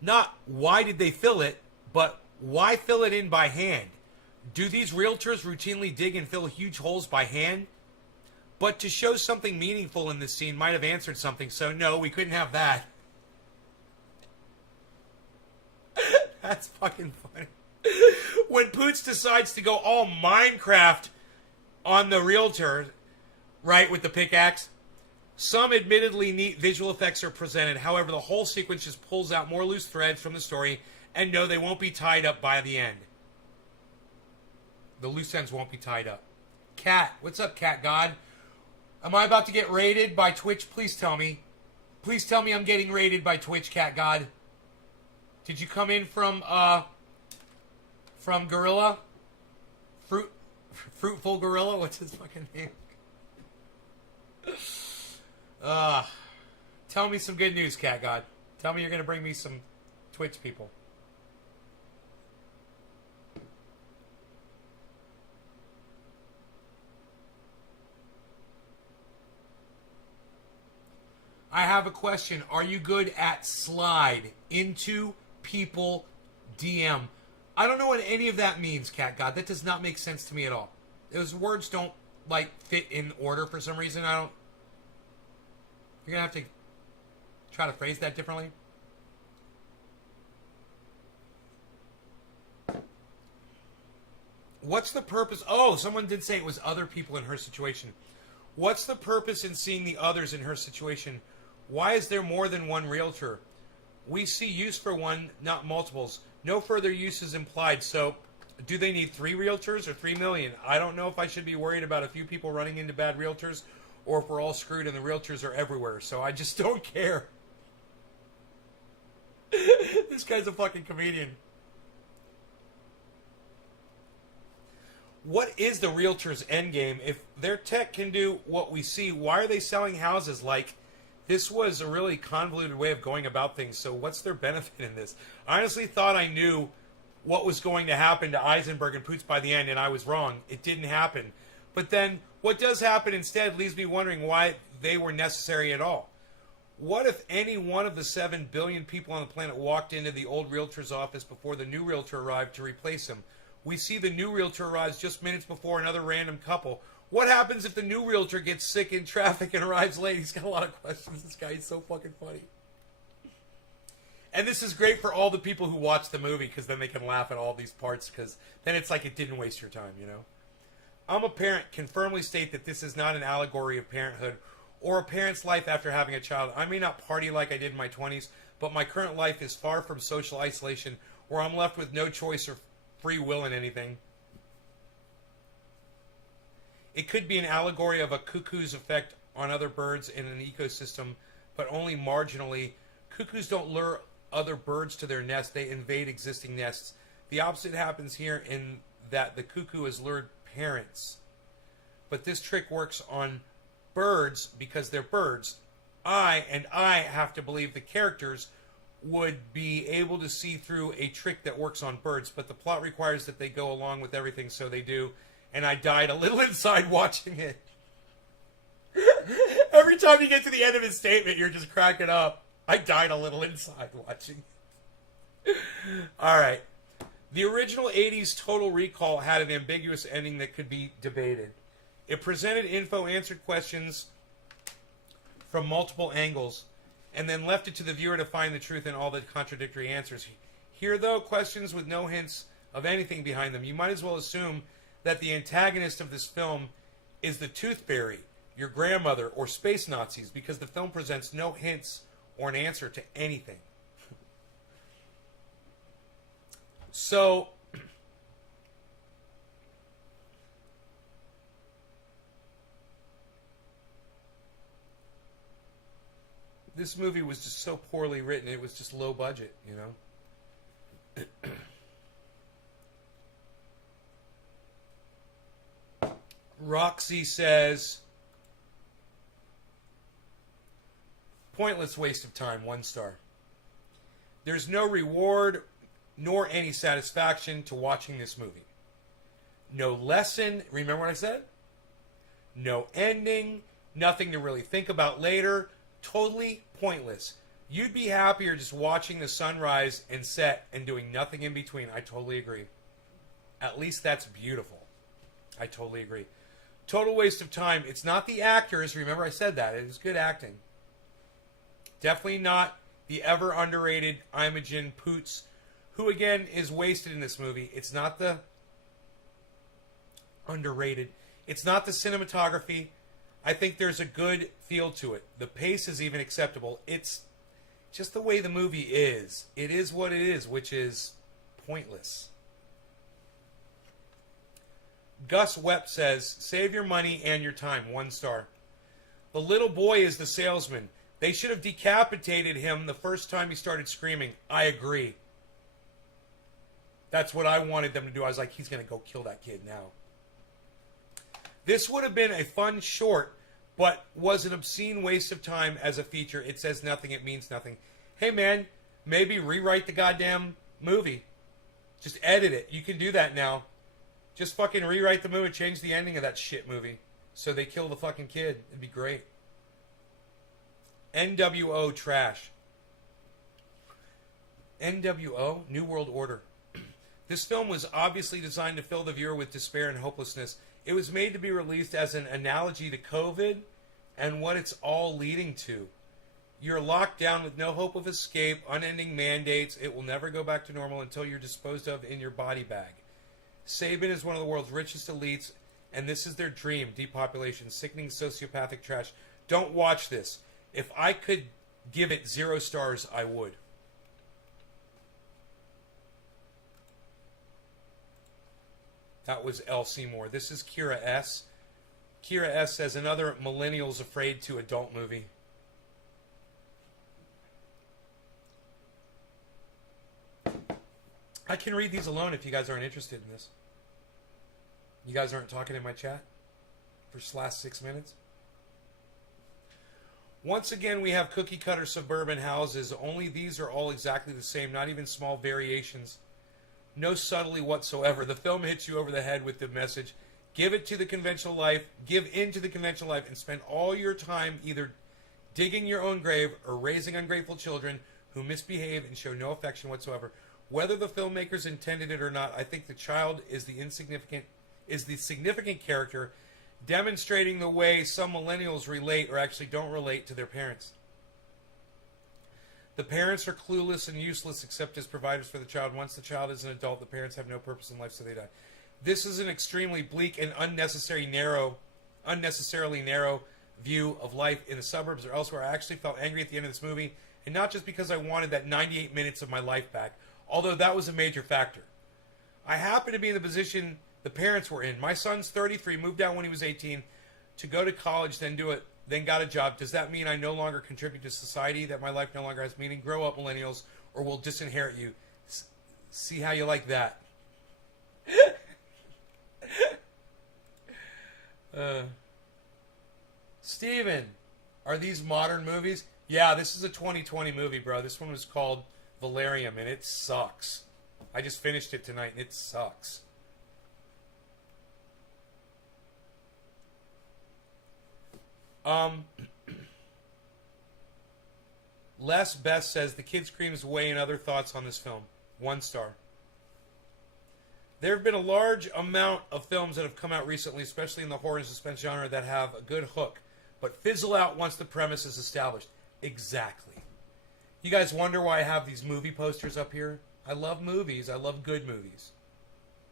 Not why did they fill it, but why fill it in by hand? Do these realtors routinely dig and fill huge holes by hand? But to show something meaningful in this scene might have answered something, so no, we couldn't have that. That's fucking funny. When Poots decides to go all Minecraft on the realtor, right, with the pickaxe, some admittedly neat visual effects are presented. However, the whole sequence just pulls out more loose threads from the story, and no, they won't be tied up by the end. The loose ends won't be tied up. Cat, what's up, Cat God? Am I about to get raided by Twitch? Please tell me. Please tell me I'm getting raided by Twitch, Cat God. Did you come in from Gorilla? Fruitful Gorilla? What's his fucking name? Tell me some good news, Cat God. Tell me you're going to bring me some Twitch people. I have a question. Are you good at slide into people DM? I don't know what any of that means, Cat God. That does not make sense to me at all. Those words don't, fit in order for some reason. You're going to have to try to phrase that differently. What's the purpose? Oh, someone did say it was other people in her situation. What's the purpose in seeing the others in her situation? Why is there more than one realtor? We see use for one, not multiples. No further use is implied. So, do they need 3 realtors or 3 million? I don't know if I should be worried about a few people running into bad realtors or if we're all screwed and the realtors are everywhere. So I just don't care. This guy's a fucking comedian. What is the realtor's endgame? If their tech can do what we see, why are they selling houses? Like, this was a really convoluted way of going about things, so what's their benefit in this? I honestly thought I knew what was going to happen to Eisenberg and Poots by the end, and I was wrong. It didn't happen. But then, what does happen instead leaves me wondering why they were necessary at all. What if any one of the 7 billion people on the planet walked into the old realtor's office before the new realtor arrived to replace him? We see the new realtor arrives just minutes before another random couple. What happens if the new realtor gets sick in traffic and arrives late? He's got a lot of questions. This guy is so fucking funny. And this is great for all the people who watch the movie because then they can laugh at all these parts because then it's like it didn't waste your time, you know? I'm a parent, can firmly state that this is not an allegory of parenthood or a parent's life after having a child. I may not party like I did in my 20s, but my current life is far from social isolation where I'm left with no choice or free will in anything. It could be an allegory of a cuckoo's effect on other birds in an ecosystem, but only marginally. Cuckoos don't lure other birds to their nest, they invade existing nests. The opposite happens here in that the cuckoo has lured parents. But this trick works on birds because they're birds. I have to believe the characters would be able to see through a trick that works on birds, but the plot requires that they go along with everything, so they do, and I died a little inside watching it. Every time you get to the end of his statement, you're just cracking up. I died a little inside watching it. Alright. The original 80s Total Recall had an ambiguous ending that could be debated. It presented info, answered questions from multiple angles, and then left it to the viewer to find the truth in all the contradictory answers. Here, though, questions with no hints of anything behind them. You might as well assume that the antagonist of this film is the Tooth Fairy, your grandmother, or space Nazis, because the film presents no hints or an answer to anything. So, this movie was just so poorly written. It was just low budget, you know? Roxy says, pointless waste of time, 1 star. There's no reward nor any satisfaction to watching this movie. No lesson. Remember what I said? No ending. Nothing to really think about later. Totally pointless. You'd be happier just watching the sunrise and set and doing nothing in between. I totally agree. At least that's beautiful. I totally agree. Total waste of time. It's not the actors. Remember I said that. It was good acting. Definitely not the ever underrated Imogen Poots, who again is wasted in this movie. It's not the underrated. It's not the cinematography. I think there's a good feel to it. The pace is even acceptable. It's just the way the movie is. It is what it is, which is pointless. Gus Wepp says, save your money and your time. 1 star. The little boy is the salesman. They should have decapitated him the first time he started screaming. I agree. That's what I wanted them to do. I was like, he's going to go kill that kid now. This would have been a fun short, but was an obscene waste of time as a feature. It says nothing. It means nothing. Hey, man, maybe rewrite the goddamn movie. Just edit it. You can do that now. Just fucking rewrite the movie. Change the ending of that shit movie. So they kill the fucking kid. It'd be great. NWO trash. NWO? New World Order. This film was obviously designed to fill the viewer with despair and hopelessness. It was made to be released as an analogy to COVID and what it's all leading to. You're locked down with no hope of escape, unending mandates. It will never go back to normal until you're disposed of in your body bag. Sabin is one of the world's richest elites, and this is their dream. Depopulation, sickening sociopathic trash. Don't watch this. If I could give it 0 stars, I would. That was L. Seymour. This is Kira S. Kira S. says, another millennials afraid to adult movie. I can read these alone if you guys aren't interested in this. You guys aren't talking in my chat for last 6 minutes? Once again, we have cookie cutter suburban houses. Only these are all exactly the same, not even small variations. No subtlety whatsoever. The film hits you over the head with the message, give in to the conventional life, and spend all your time either digging your own grave or raising ungrateful children who misbehave and show no affection whatsoever. Whether the filmmakers intended it or not, I think the child is the significant character, demonstrating the way some millennials relate or actually don't relate to their parents. The parents are clueless and useless except as providers for the child. Once the child is an adult, the parents have no purpose in life, so they die. This is an extremely bleak and unnecessarily narrow view of life in the suburbs or elsewhere. I actually felt angry at the end of this movie, and not just because I wanted that 98 minutes of my life back, although that was a major factor. I happen to be in the position the parents were in. My son's 33, moved out when he was 18 to go to college, then got a job. Does that mean I no longer contribute to society, that my life no longer has meaning? Grow up, millennials, or we'll disinherit you. See how you like that. Steven, are these modern movies? Yeah, this is a 2020 movie, bro. This one was called Valerium, and it sucks. I just finished it tonight, and it sucks. Les Best says, the kid screams away and other thoughts on this film. 1 star. There have been a large amount of films that have come out recently, especially in the horror and suspense genre, that have a good hook, but fizzle out once the premise is established. Exactly. You guys wonder why I have these movie posters up here? I love movies. I love good movies.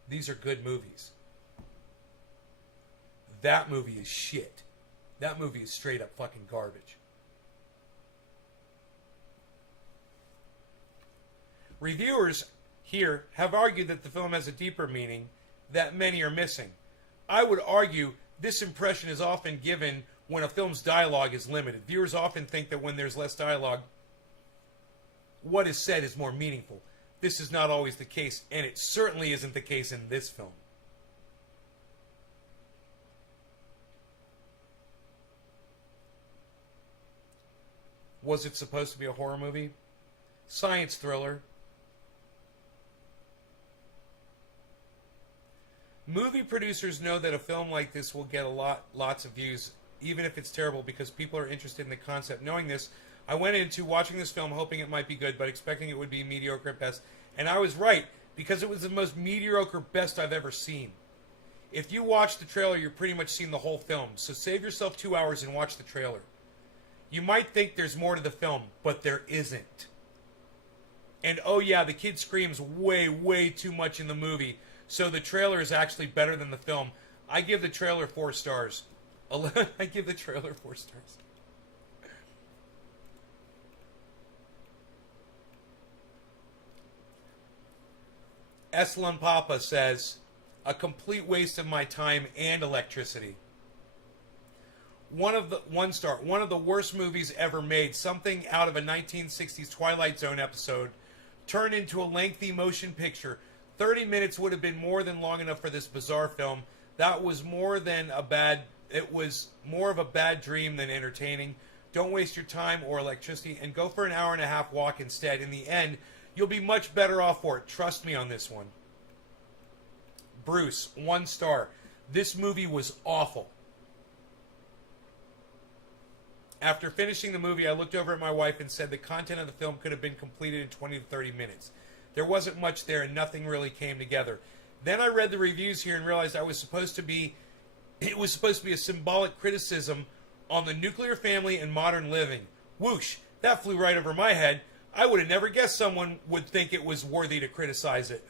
These are good movies. That movie is shit. That movie is straight up fucking garbage. Reviewers here have argued that the film has a deeper meaning that many are missing. I would argue this impression is often given when a film's dialogue is limited. Viewers often think that when there's less dialogue, what is said is more meaningful. This is not always the case, and it certainly isn't the case in this film. Was it supposed to be a horror movie? Science thriller. Movie producers know that a film like this will get lots of views, even if it's terrible, because people are interested in the concept. Knowing this, I went into watching this film hoping it might be good, but expecting it would be mediocre at best. And I was right, because it was the most mediocre best I've ever seen. If you watch the trailer, you're pretty much seen the whole film. So save yourself 2 hours and watch the trailer. You might think there's more to the film, but there isn't. And oh yeah, the kid screams way, way too much in the movie. So the trailer is actually better than the film. I give the trailer 4 stars. I give the trailer 4 stars. Eslan Papa says, a complete waste of my time and electricity. 1 star. One of the worst movies ever made. Something out of a 1960s Twilight Zone episode turned into a lengthy motion picture. 30 minutes would have been more than long enough for this bizarre film. That was it was more of a bad dream than entertaining. Don't waste your time or electricity and go for an hour and a half walk instead. In the end, you'll be much better off for it. Trust me on this one. Bruce, 1 star. This movie was awful. After finishing the movie, I looked over at my wife and said the content of the film could have been completed in 20 to 30 minutes. There wasn't much there and nothing really came together. Then I read the reviews here and realized it was supposed to be a symbolic criticism on the nuclear family and modern living. Whoosh, that flew right over my head. I would have never guessed someone would think it was worthy to criticize it.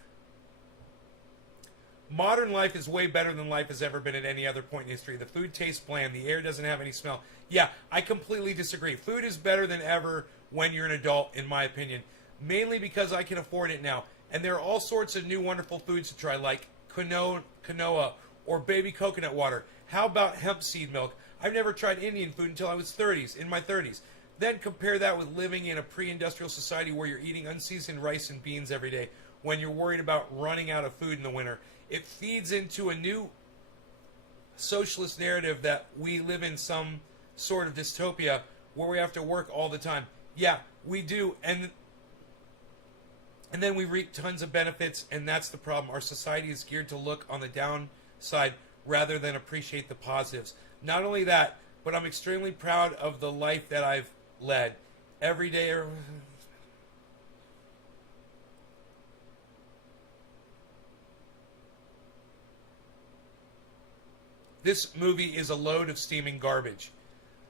Modern life is way better than life has ever been at any other point in history. The food tastes bland. The air doesn't have any smell. Yeah, I completely disagree. Food is better than ever when you're an adult, in my opinion. Mainly because I can afford it now. And there are all sorts of new wonderful foods to try, like quinoa or baby coconut water. How about hemp seed milk? I've never tried Indian food until I was in my 30s. Then compare that with living in a pre-industrial society where you're eating unseasoned rice and beans every day when you're worried about running out of food in the winter. It feeds into a new socialist narrative that we live in some sort of dystopia where we have to work all the time. Yeah, we do. And then we reap tons of benefits, and that's the problem. Our society is geared to look on the downside rather than appreciate the positives. Not only that, but I'm extremely proud of the life that I've led. Every day... This movie is a load of steaming garbage.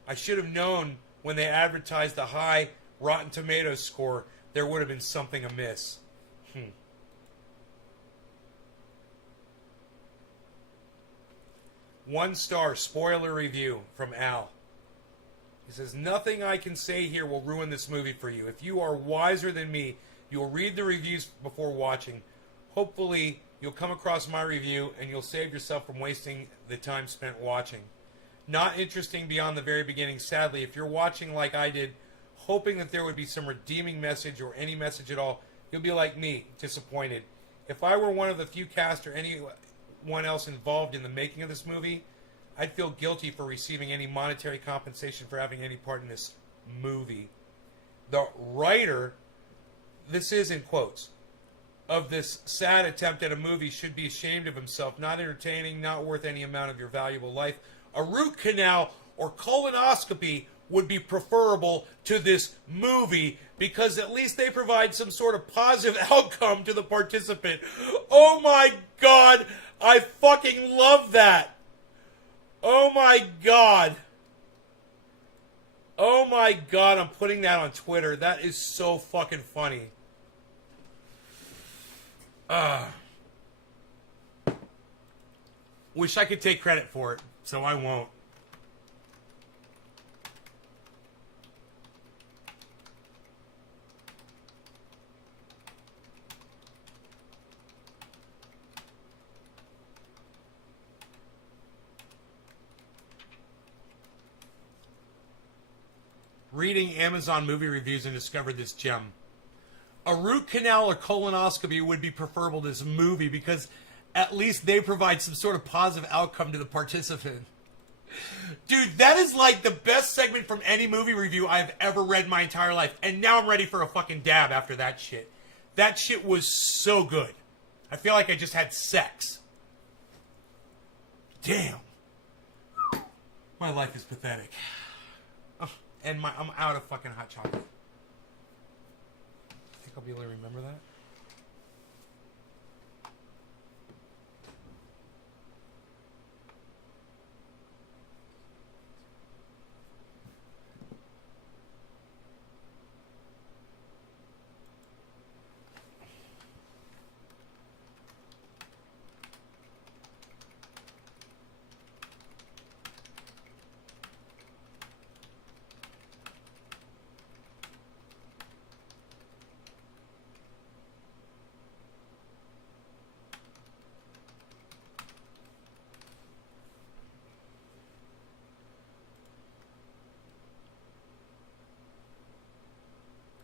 I should have known when they advertised the high Rotten Tomatoes score there would have been something amiss. 1 star spoiler review from Al. He says, nothing I can say here will ruin this movie for you. If you are wiser than me, you'll read the reviews before watching. Hopefully, you'll come across my review and you'll save yourself from wasting the time spent watching. Not interesting beyond the very beginning, sadly. If you're watching like I did, hoping that there would be some redeeming message or any message at all, you'll be like me, disappointed. If I were one of the few cast or anyone else involved in the making of this movie, I'd feel guilty for receiving any monetary compensation for having any part in this movie. The writer, this is in quotes, of this sad attempt at a movie should be ashamed of himself. Not entertaining, not worth any amount of your valuable life. A root canal or colonoscopy would be preferable to this movie because at least they provide some sort of positive outcome to the participant. Oh my God, I fucking love that. Oh my God. Oh my God, I'm putting that on Twitter. That is so fucking funny. Wish I could take credit for it, so I won't. Reading Amazon movie reviews and discovered this gem. A root canal or colonoscopy would be preferable to this movie because at least they provide some sort of positive outcome to the participant. Dude, that is like the best segment from any movie review I've ever read my entire life. And now I'm ready for a fucking dab after that shit. That shit was so good. I feel like I just had sex. Damn. My life is pathetic. And I'm out of fucking hot chocolate. Think I'll be able to remember that?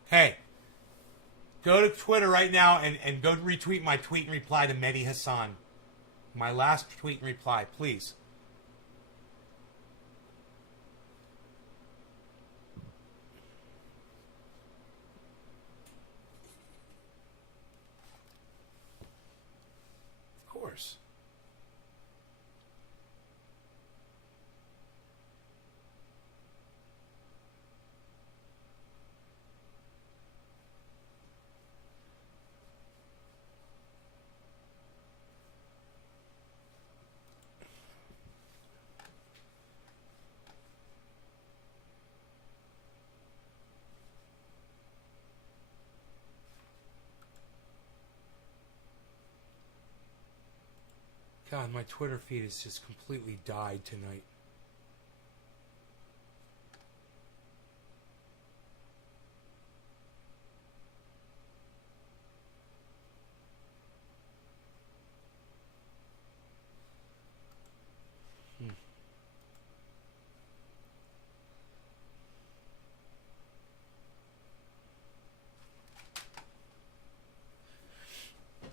Hey, go to Twitter right now and go retweet my tweet and reply to Mehdi Hassan. My last tweet and reply, please. Of course. God, my Twitter feed has just completely died tonight.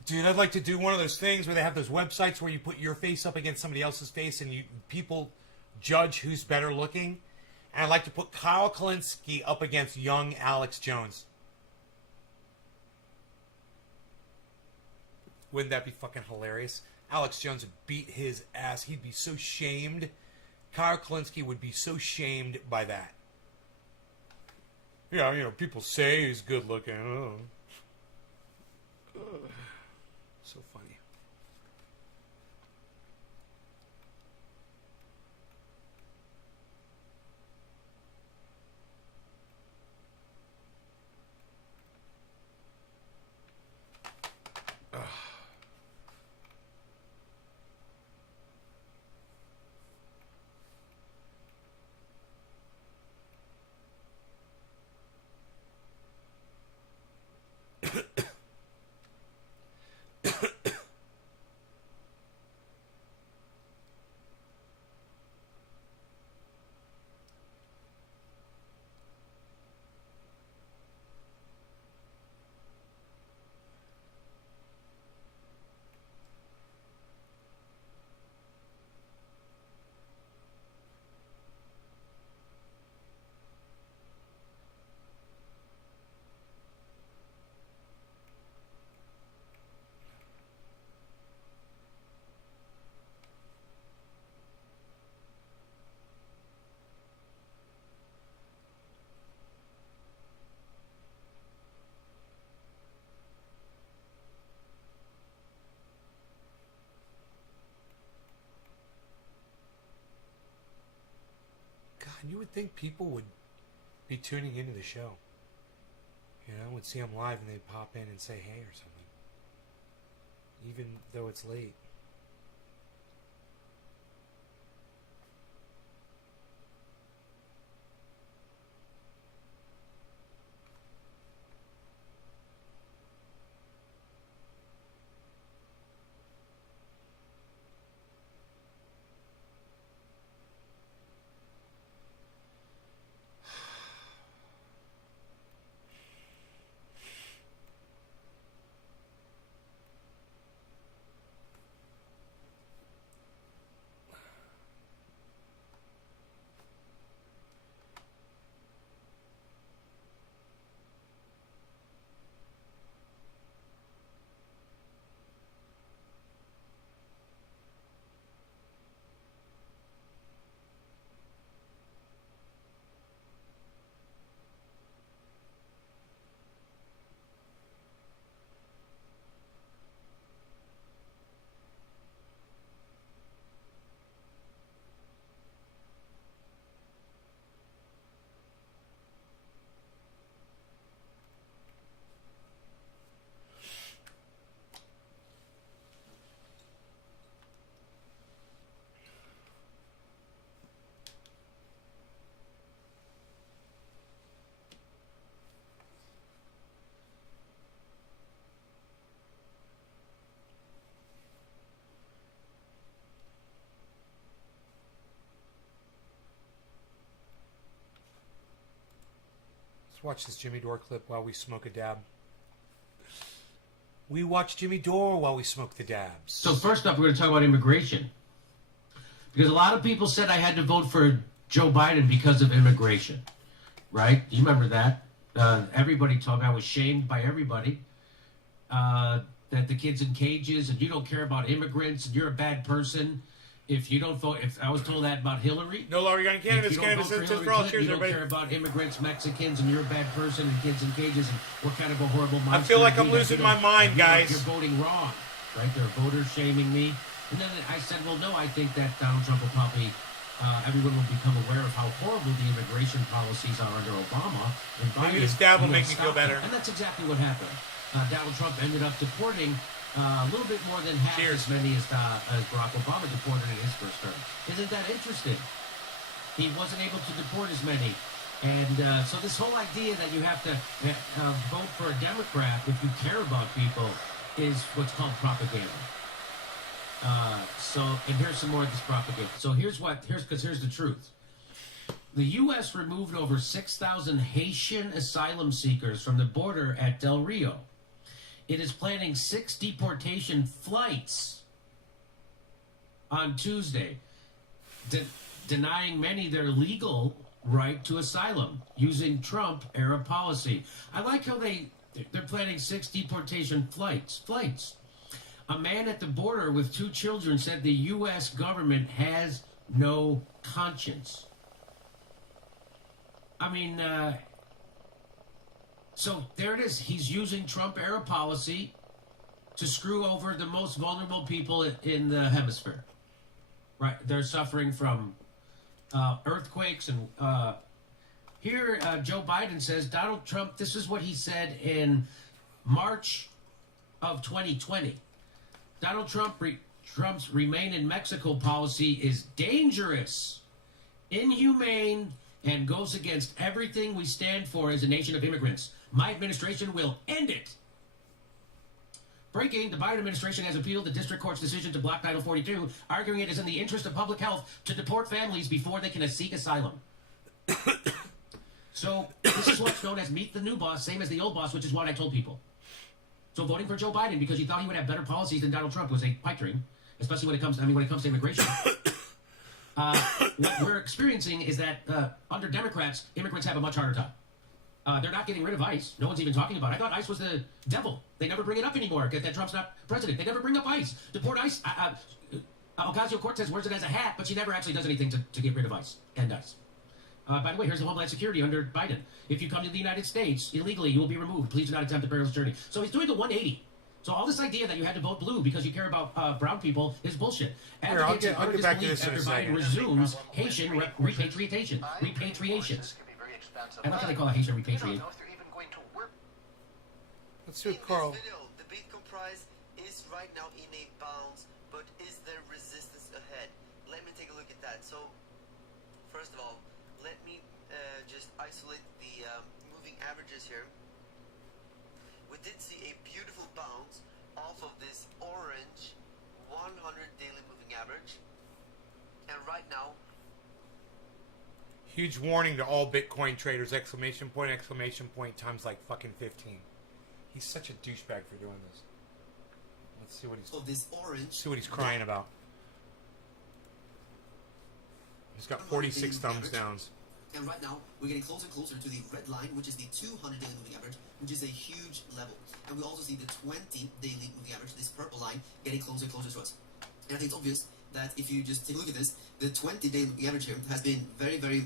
Dude, I'd like to do one of those things where they have those websites where you put your face up against somebody else's face and people judge who's better looking. And I'd like to put Kyle Kalinske up against young Alex Jones. Wouldn't that be fucking hilarious? Alex Jones would beat his ass. He'd be so shamed. Kyle Kalinske would be so shamed by that. Yeah, you know, people say he's good looking. Oh. So funny. You would think people would be tuning into the show. You know, would see them live and they'd pop in and say hey or something. Even though it's late. Let's watch this Jimmy Dore clip while we smoke a dab. We watch Jimmy Dore while we smoke the dabs. So first up, we're going to talk about immigration. Because a lot of people said I had to vote for Joe Biden because of immigration. Right? You remember that? Everybody told me, I was shamed by everybody, that the kids in cages and you don't care about immigrants and you're a bad person. If you don't vote, if I was told that about Hillary. No longer gun cannabis, cannabis for all. Cheers, you don't everybody. care about immigrants, Mexicans, and you're a bad person, and kids in cages, and what kind of a horrible monster. I feel like I'm you losing know, my mind, guys. You're voting wrong, right? There are voters shaming me. And then I said, well, no, I think that Donald Trump will probably, everyone will become aware of how horrible the immigration policies are under Obama. And Biden, maybe this dab will make me feel better. And that's exactly what happened. Donald Trump ended up deporting A little bit more than half Cheers. as many as Barack Obama deported in his first term. Isn't that interesting? He wasn't able to deport as many. And so this whole idea that you have to vote for a Democrat if you care about people is what's called propaganda. And here's some more of this propaganda. So here's the truth. The U.S. removed over 6,000 Haitian asylum seekers from the border at Del Rio. It is planning 6 deportation flights on Tuesday, denying many their legal right to asylum using Trump-era policy. I like how they're planning 6 deportation flights. A man at the border with 2 children said the U.S. government has no conscience. I mean, so there it is. He's using Trump-era policy to screw over the most vulnerable people in the hemisphere. Right? They're suffering from earthquakes. And here, Joe Biden says, Donald Trump, this is what he said in March of 2020. Donald Trump's Remain in Mexico policy is dangerous, inhumane, and goes against everything we stand for as a nation of immigrants. My administration will end it. Breaking, the Biden administration has appealed the district court's decision to block Title 42, arguing it is in the interest of public health to deport families before they can seek asylum. So this is what's known as meet the new boss, same as the old boss, which is what I told people. So voting for Joe Biden because you thought he would have better policies than Donald Trump was a pipe dream, especially when it comes to immigration. What we're experiencing is that under Democrats, immigrants have a much harder time. They're not getting rid of ICE. No one's even talking about it. I thought ICE was the devil. They never bring it up anymore because that Trump's not president. They never bring up ICE. Deport ICE. Ocasio-Cortez wears it as a hat, but she never actually does anything to get rid of ICE and ICE. By the way, here's the Homeland Security under Biden. If you come to the United States illegally, you will be removed. Please do not attempt a perilous journey. So he's doing the 180. So all this idea that you had to vote blue because you care about brown people is bullshit. Here, I'll get back to this in a after second. Biden resumes Haitian repatriations. I like how they call it Haitian repatriation. Let's do Carl. The Bitcoin price is right now in a bounce, but is there resistance ahead? Let me take a look at that. So, first of all, let me just isolate the moving averages here. We did see a beautiful bounce off of this orange 100 daily moving average, and right now, Huge warning to all Bitcoin traders! Exclamation point times like fucking 15. He's such a douchebag for doing this. Let's see what he's crying about. He's got 46 thumbs downs. And right now, we're getting closer and closer to the red line, which is the 200 daily moving average, which is a huge level. And we also see the 20 daily moving average, this purple line, getting closer and closer to us. And I think it's obvious that if you just take a look at this, the 20 daily moving average here has been very, very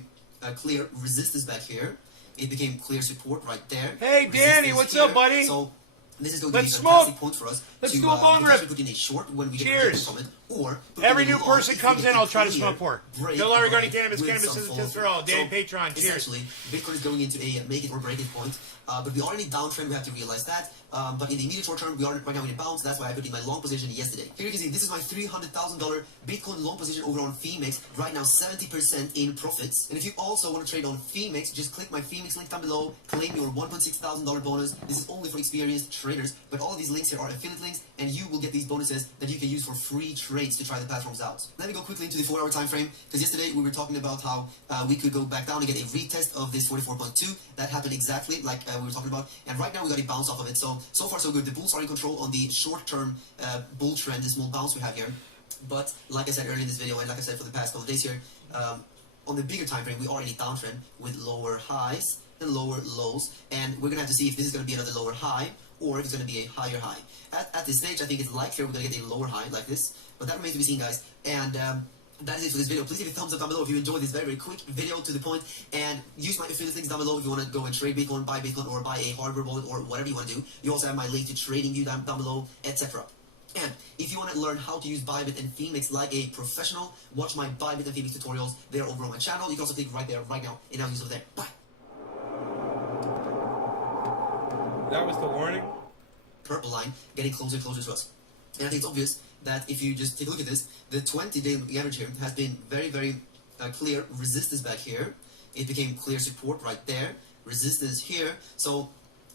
clear resistance back here. It became clear support right there. Hey, Danny, what's up, buddy? So this is going to be a Let's fantastic smoke. point for us Let's to do a bong rip. put in a short when we get Cheers. from it, or put Every in a new long person if we comes get in, I'll try to clear smoke for. break Bill Lowry regarding with cannabis. Cannabis some is fall just for through. all. Danny So, Patreon. Cheers. Essentially, Bitcoin is going into a make it or break it point. But we are in a downtrend, we have to realize that. But in the immediate short term, we are right now in a bounce. That's why I put in my long position yesterday. Here you can see, this is my $300,000 Bitcoin long position over on Phoenix. Right now, 70% in profits. And if you also want to trade on Phoenix, just click my Phoenix link down below. Claim your $1,600 bonus. This is only for experienced traders. But all of these links here are affiliate links, and you will get these bonuses that you can use for free trades to try the platforms out. Let me go quickly into the 4-hour time frame, because yesterday we were talking about how we could go back down and get a retest of this 44.2. That happened exactly like we were talking about. And right now we got a bounce off of it. So far so good. The bulls are in control on the short-term bull trend, the small bounce we have here. But like I said earlier in this video, and like I said for the past couple of days here, on the bigger time frame, we are in a downtrend with lower highs and lower lows. And we're going to have to see if this is going to be another lower high or if it's going to be a higher high. At this stage, I think it's likely we're going to get a lower high like this. But that remains to be seen, guys. And that is it for this video. Please give a thumbs up down below if you enjoyed this very, very quick video to the point, and use my affiliate links down below if you want to go and trade Bitcoin, buy Bitcoin, or buy a hardware wallet, or whatever you want to do. You also have my link to TradingView down below, etc. And if you want to learn how to use Bybit and Phoenix like a professional, watch my Bybit and Phoenix tutorials. They're over on my channel. You can also click right there, right now, and I'll use it over there. Bye. That was the warning. Purple line getting closer and closer to us. And I think it's obvious that if you just take a look at this, the 20-day moving average here has been very, very clear resistance back here. It became clear support right there, resistance here. So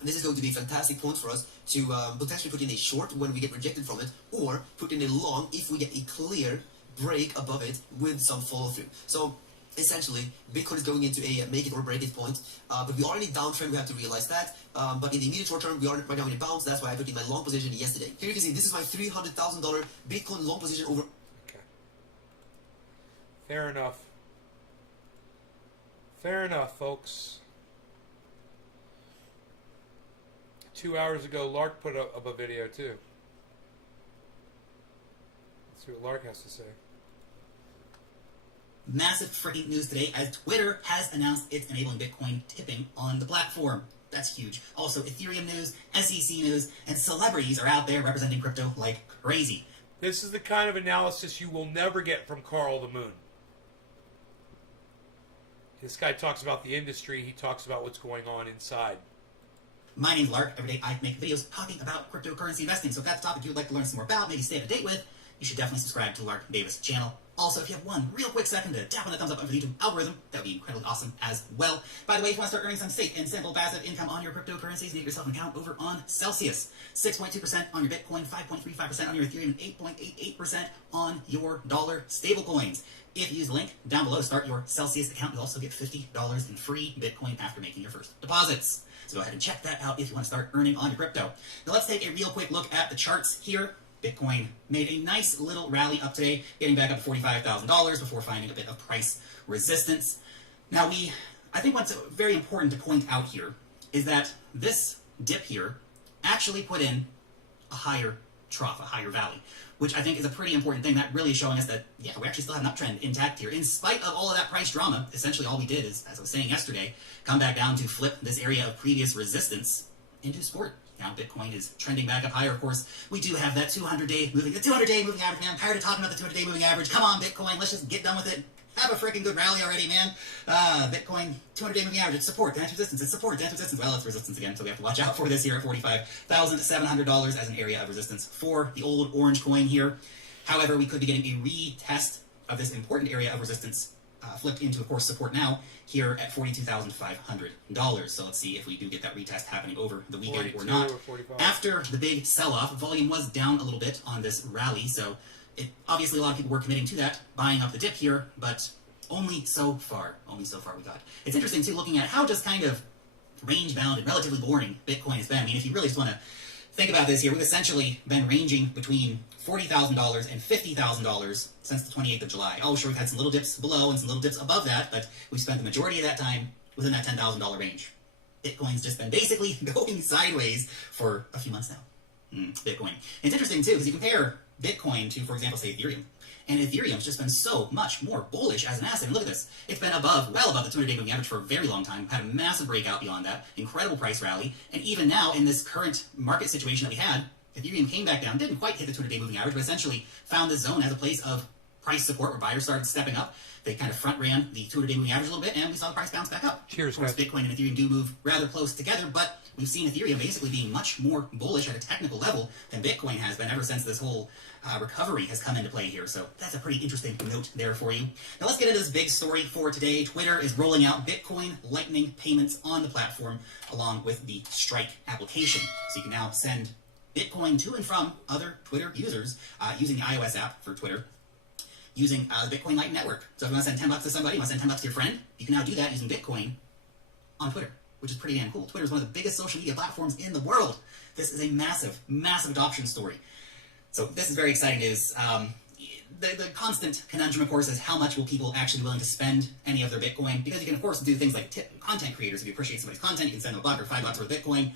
this is going to be a fantastic point for us to potentially put in a short when we get rejected from it, or put in a long if we get a clear break above it with some follow through. So essentially, Bitcoin is going into a make it or break it point, but we are in a downtrend, we have to realize that. But in the immediate short term, we are right now in a bounce. That's why I put in my long position yesterday. Here you can see this is my $300,000 Bitcoin long position over. Okay. Fair enough. Fair enough, folks. 2 hours ago, Lark put up a video too. Let's see what Lark has to say. Massive freaking news today as Twitter has announced it's enabling Bitcoin tipping on the platform. That's huge. Also, Ethereum news, SEC news, and celebrities are out there representing crypto like crazy. This is the kind of analysis you will never get from Carl the Moon. This guy talks about the industry. He talks about what's going on inside. My name's Lark. Every day I make videos talking about cryptocurrency investing. So if that's a topic you'd like to learn some more about, maybe stay up to date with, you should definitely subscribe to Lark Davis channel. Also, if you have one real quick second to tap on the thumbs up for the YouTube algorithm, that would be incredibly awesome as well. By the way, if you want to start earning some safe and simple passive income on your cryptocurrencies, you need yourself an account over on Celsius. 6.2% on your Bitcoin, 5.35% on your Ethereum, and 8.88% on your dollar stablecoins. If you use the link down below to start your Celsius account, you'll also get $50 in free Bitcoin after making your first deposits. So go ahead and check that out if you want to start earning on your crypto. Now let's take a real quick look at the charts here. Bitcoin made a nice little rally up today, getting back up to $45,000 before finding a bit of price resistance. Now I think what's very important to point out here is that this dip here actually put in a higher trough, a higher valley, which I think is a pretty important thing. That really is showing us that, yeah, we actually still have an uptrend intact here. In spite of all of that price drama, essentially all we did is, as I was saying yesterday, come back down to flip this area of previous resistance into support. Now Bitcoin is trending back up higher. Of course, we do have that 200-day moving average, man. I'm tired of talking about the 200-day moving average. Come on, Bitcoin, let's just get done with it. Have a freaking good rally already, man. Bitcoin, 200-day moving average, it's support, dance resistance, it's support, dance resistance. Well, it's resistance again, so we have to watch out for this here at $45,700 as an area of resistance for the old orange coin here. However, we could be getting a retest of this important area of resistance flipped into, of course, support now here at $42,500. So let's see if we do get that retest happening over the weekend or not. After the big sell-off, volume was down a little bit on this rally, so obviously a lot of people were committing to that, buying up the dip here, but only so far we got. It's interesting, too, looking at how just kind of range-bound and relatively boring Bitcoin has been. I mean, if you really just want to think about this here, we've essentially been ranging between $40,000 and $50,000 since the 28th of July. Oh, sure, we've had some little dips below and some little dips above that, but we've spent the majority of that time within that $10,000 range. Bitcoin's just been basically going sideways for a few months now. Bitcoin. It's interesting, too, because you compare Bitcoin to, for example, say Ethereum. And Ethereum's just been so much more bullish as an asset. And look at this. It's been well above the 200-day moving average for a very long time. Had a massive breakout beyond that. Incredible price rally. And even now, in this current market situation that we had, Ethereum came back down. Didn't quite hit the 200-day moving average, but essentially found this zone as a place of price support where buyers started stepping up. They kind of front-ran the 200-day moving average a little bit, and we saw the price bounce back up. Cheers, of course, guys. Bitcoin and Ethereum do move rather close together, but we've seen Ethereum basically being much more bullish at a technical level than Bitcoin has been ever since this whole recovery has come into play here. So that's a pretty interesting note there for you. Now let's get into this big story for today. Twitter is rolling out Bitcoin Lightning payments on the platform along with the Strike application. So you can now send Bitcoin to and from other Twitter users using the iOS app for Twitter, using the Bitcoin Lightning network. So if you want to send $10 to somebody, you want to send $10 to your friend, you can now do that using Bitcoin on Twitter, which is pretty damn cool. Twitter is one of the biggest social media platforms in the world. This is a massive, massive adoption story. So this is very exciting news. The constant conundrum, of course, is how much will people actually be willing to spend any of their Bitcoin? Because you can, of course, do things like tip content creators. If you appreciate somebody's content, you can send them $1 or $5 worth of Bitcoin.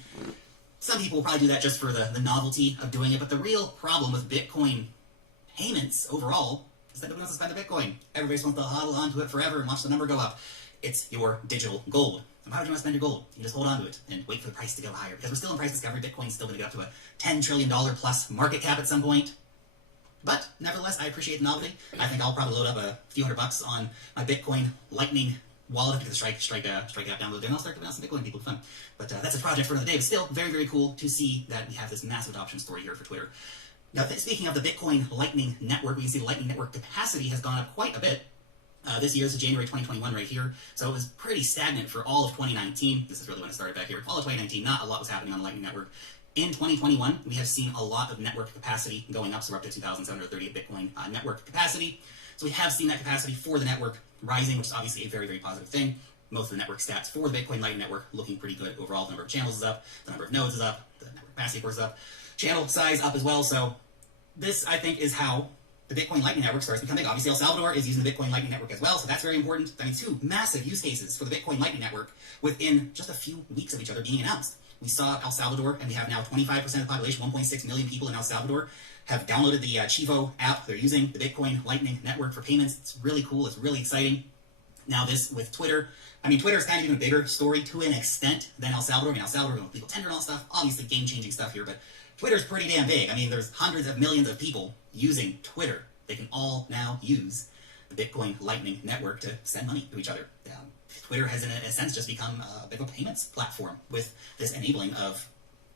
Some people will probably do that just for the novelty of doing it. But the real problem with Bitcoin payments overall is that nobody wants to spend their Bitcoin. Everybody just wants to hodl onto it forever and watch the number go up. It's your digital gold. And why would you want to spend your gold? You just hold on to it and wait for the price to go higher. Because we're still in price discovery. Bitcoin's still going to get up to a $10 trillion plus market cap at some point. But nevertheless, I appreciate the novelty. I think I'll probably load up a few $100 on my Bitcoin Lightning wallet. Get the Strike app downloaded there, and I'll start giving out some Bitcoin people. Fun. But that's a project for another day. But still, very, very cool to see that we have this massive adoption story here for Twitter. Now, speaking of the Bitcoin Lightning Network, we can see the Lightning Network capacity has gone up quite a bit. This year is January 2021 right here, so it was pretty stagnant for all of 2019. This is really when it started back here. All of 2019, not a lot was happening on the Lightning Network. In 2021, we have seen a lot of network capacity going up, so we're up to 2,738 Bitcoin network capacity. So we have seen that capacity for the network rising, which is obviously a very, very positive thing. Most of the network stats for the Bitcoin Lightning Network looking pretty good overall. The number of channels is up, the number of nodes is up, the network capacity, of course, is up, channel size up as well. So this, I think, is how the Bitcoin Lightning Network starts becoming. Obviously, El Salvador is using the Bitcoin Lightning Network as well, so that's very important. I mean, two massive use cases for the Bitcoin Lightning Network within just a few weeks of each other being announced. We saw El Salvador, and we have now 25% of the population, 1.6 million people in El Salvador, have downloaded the Chivo app. They're using the Bitcoin Lightning Network for payments. It's really cool. It's really exciting. Now this with Twitter. I mean, Twitter is kind of even a bigger story to an extent than El Salvador. I mean, El Salvador with legal tender and all that stuff. Obviously, game-changing stuff here, but Twitter's pretty damn big. I mean, there's hundreds of millions of people using Twitter. They can all now use the Bitcoin Lightning Network to send money to each other. Twitter has, in a sense, just become a bit of a payments platform with this enabling of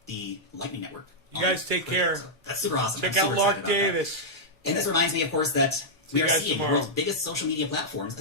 the Lightning Network. You guys take care. So that's super awesome. Check I'm out super Lark excited about that. Davis. And this reminds me, of course, that we are guys seeing the tomorrow. world's biggest social media platforms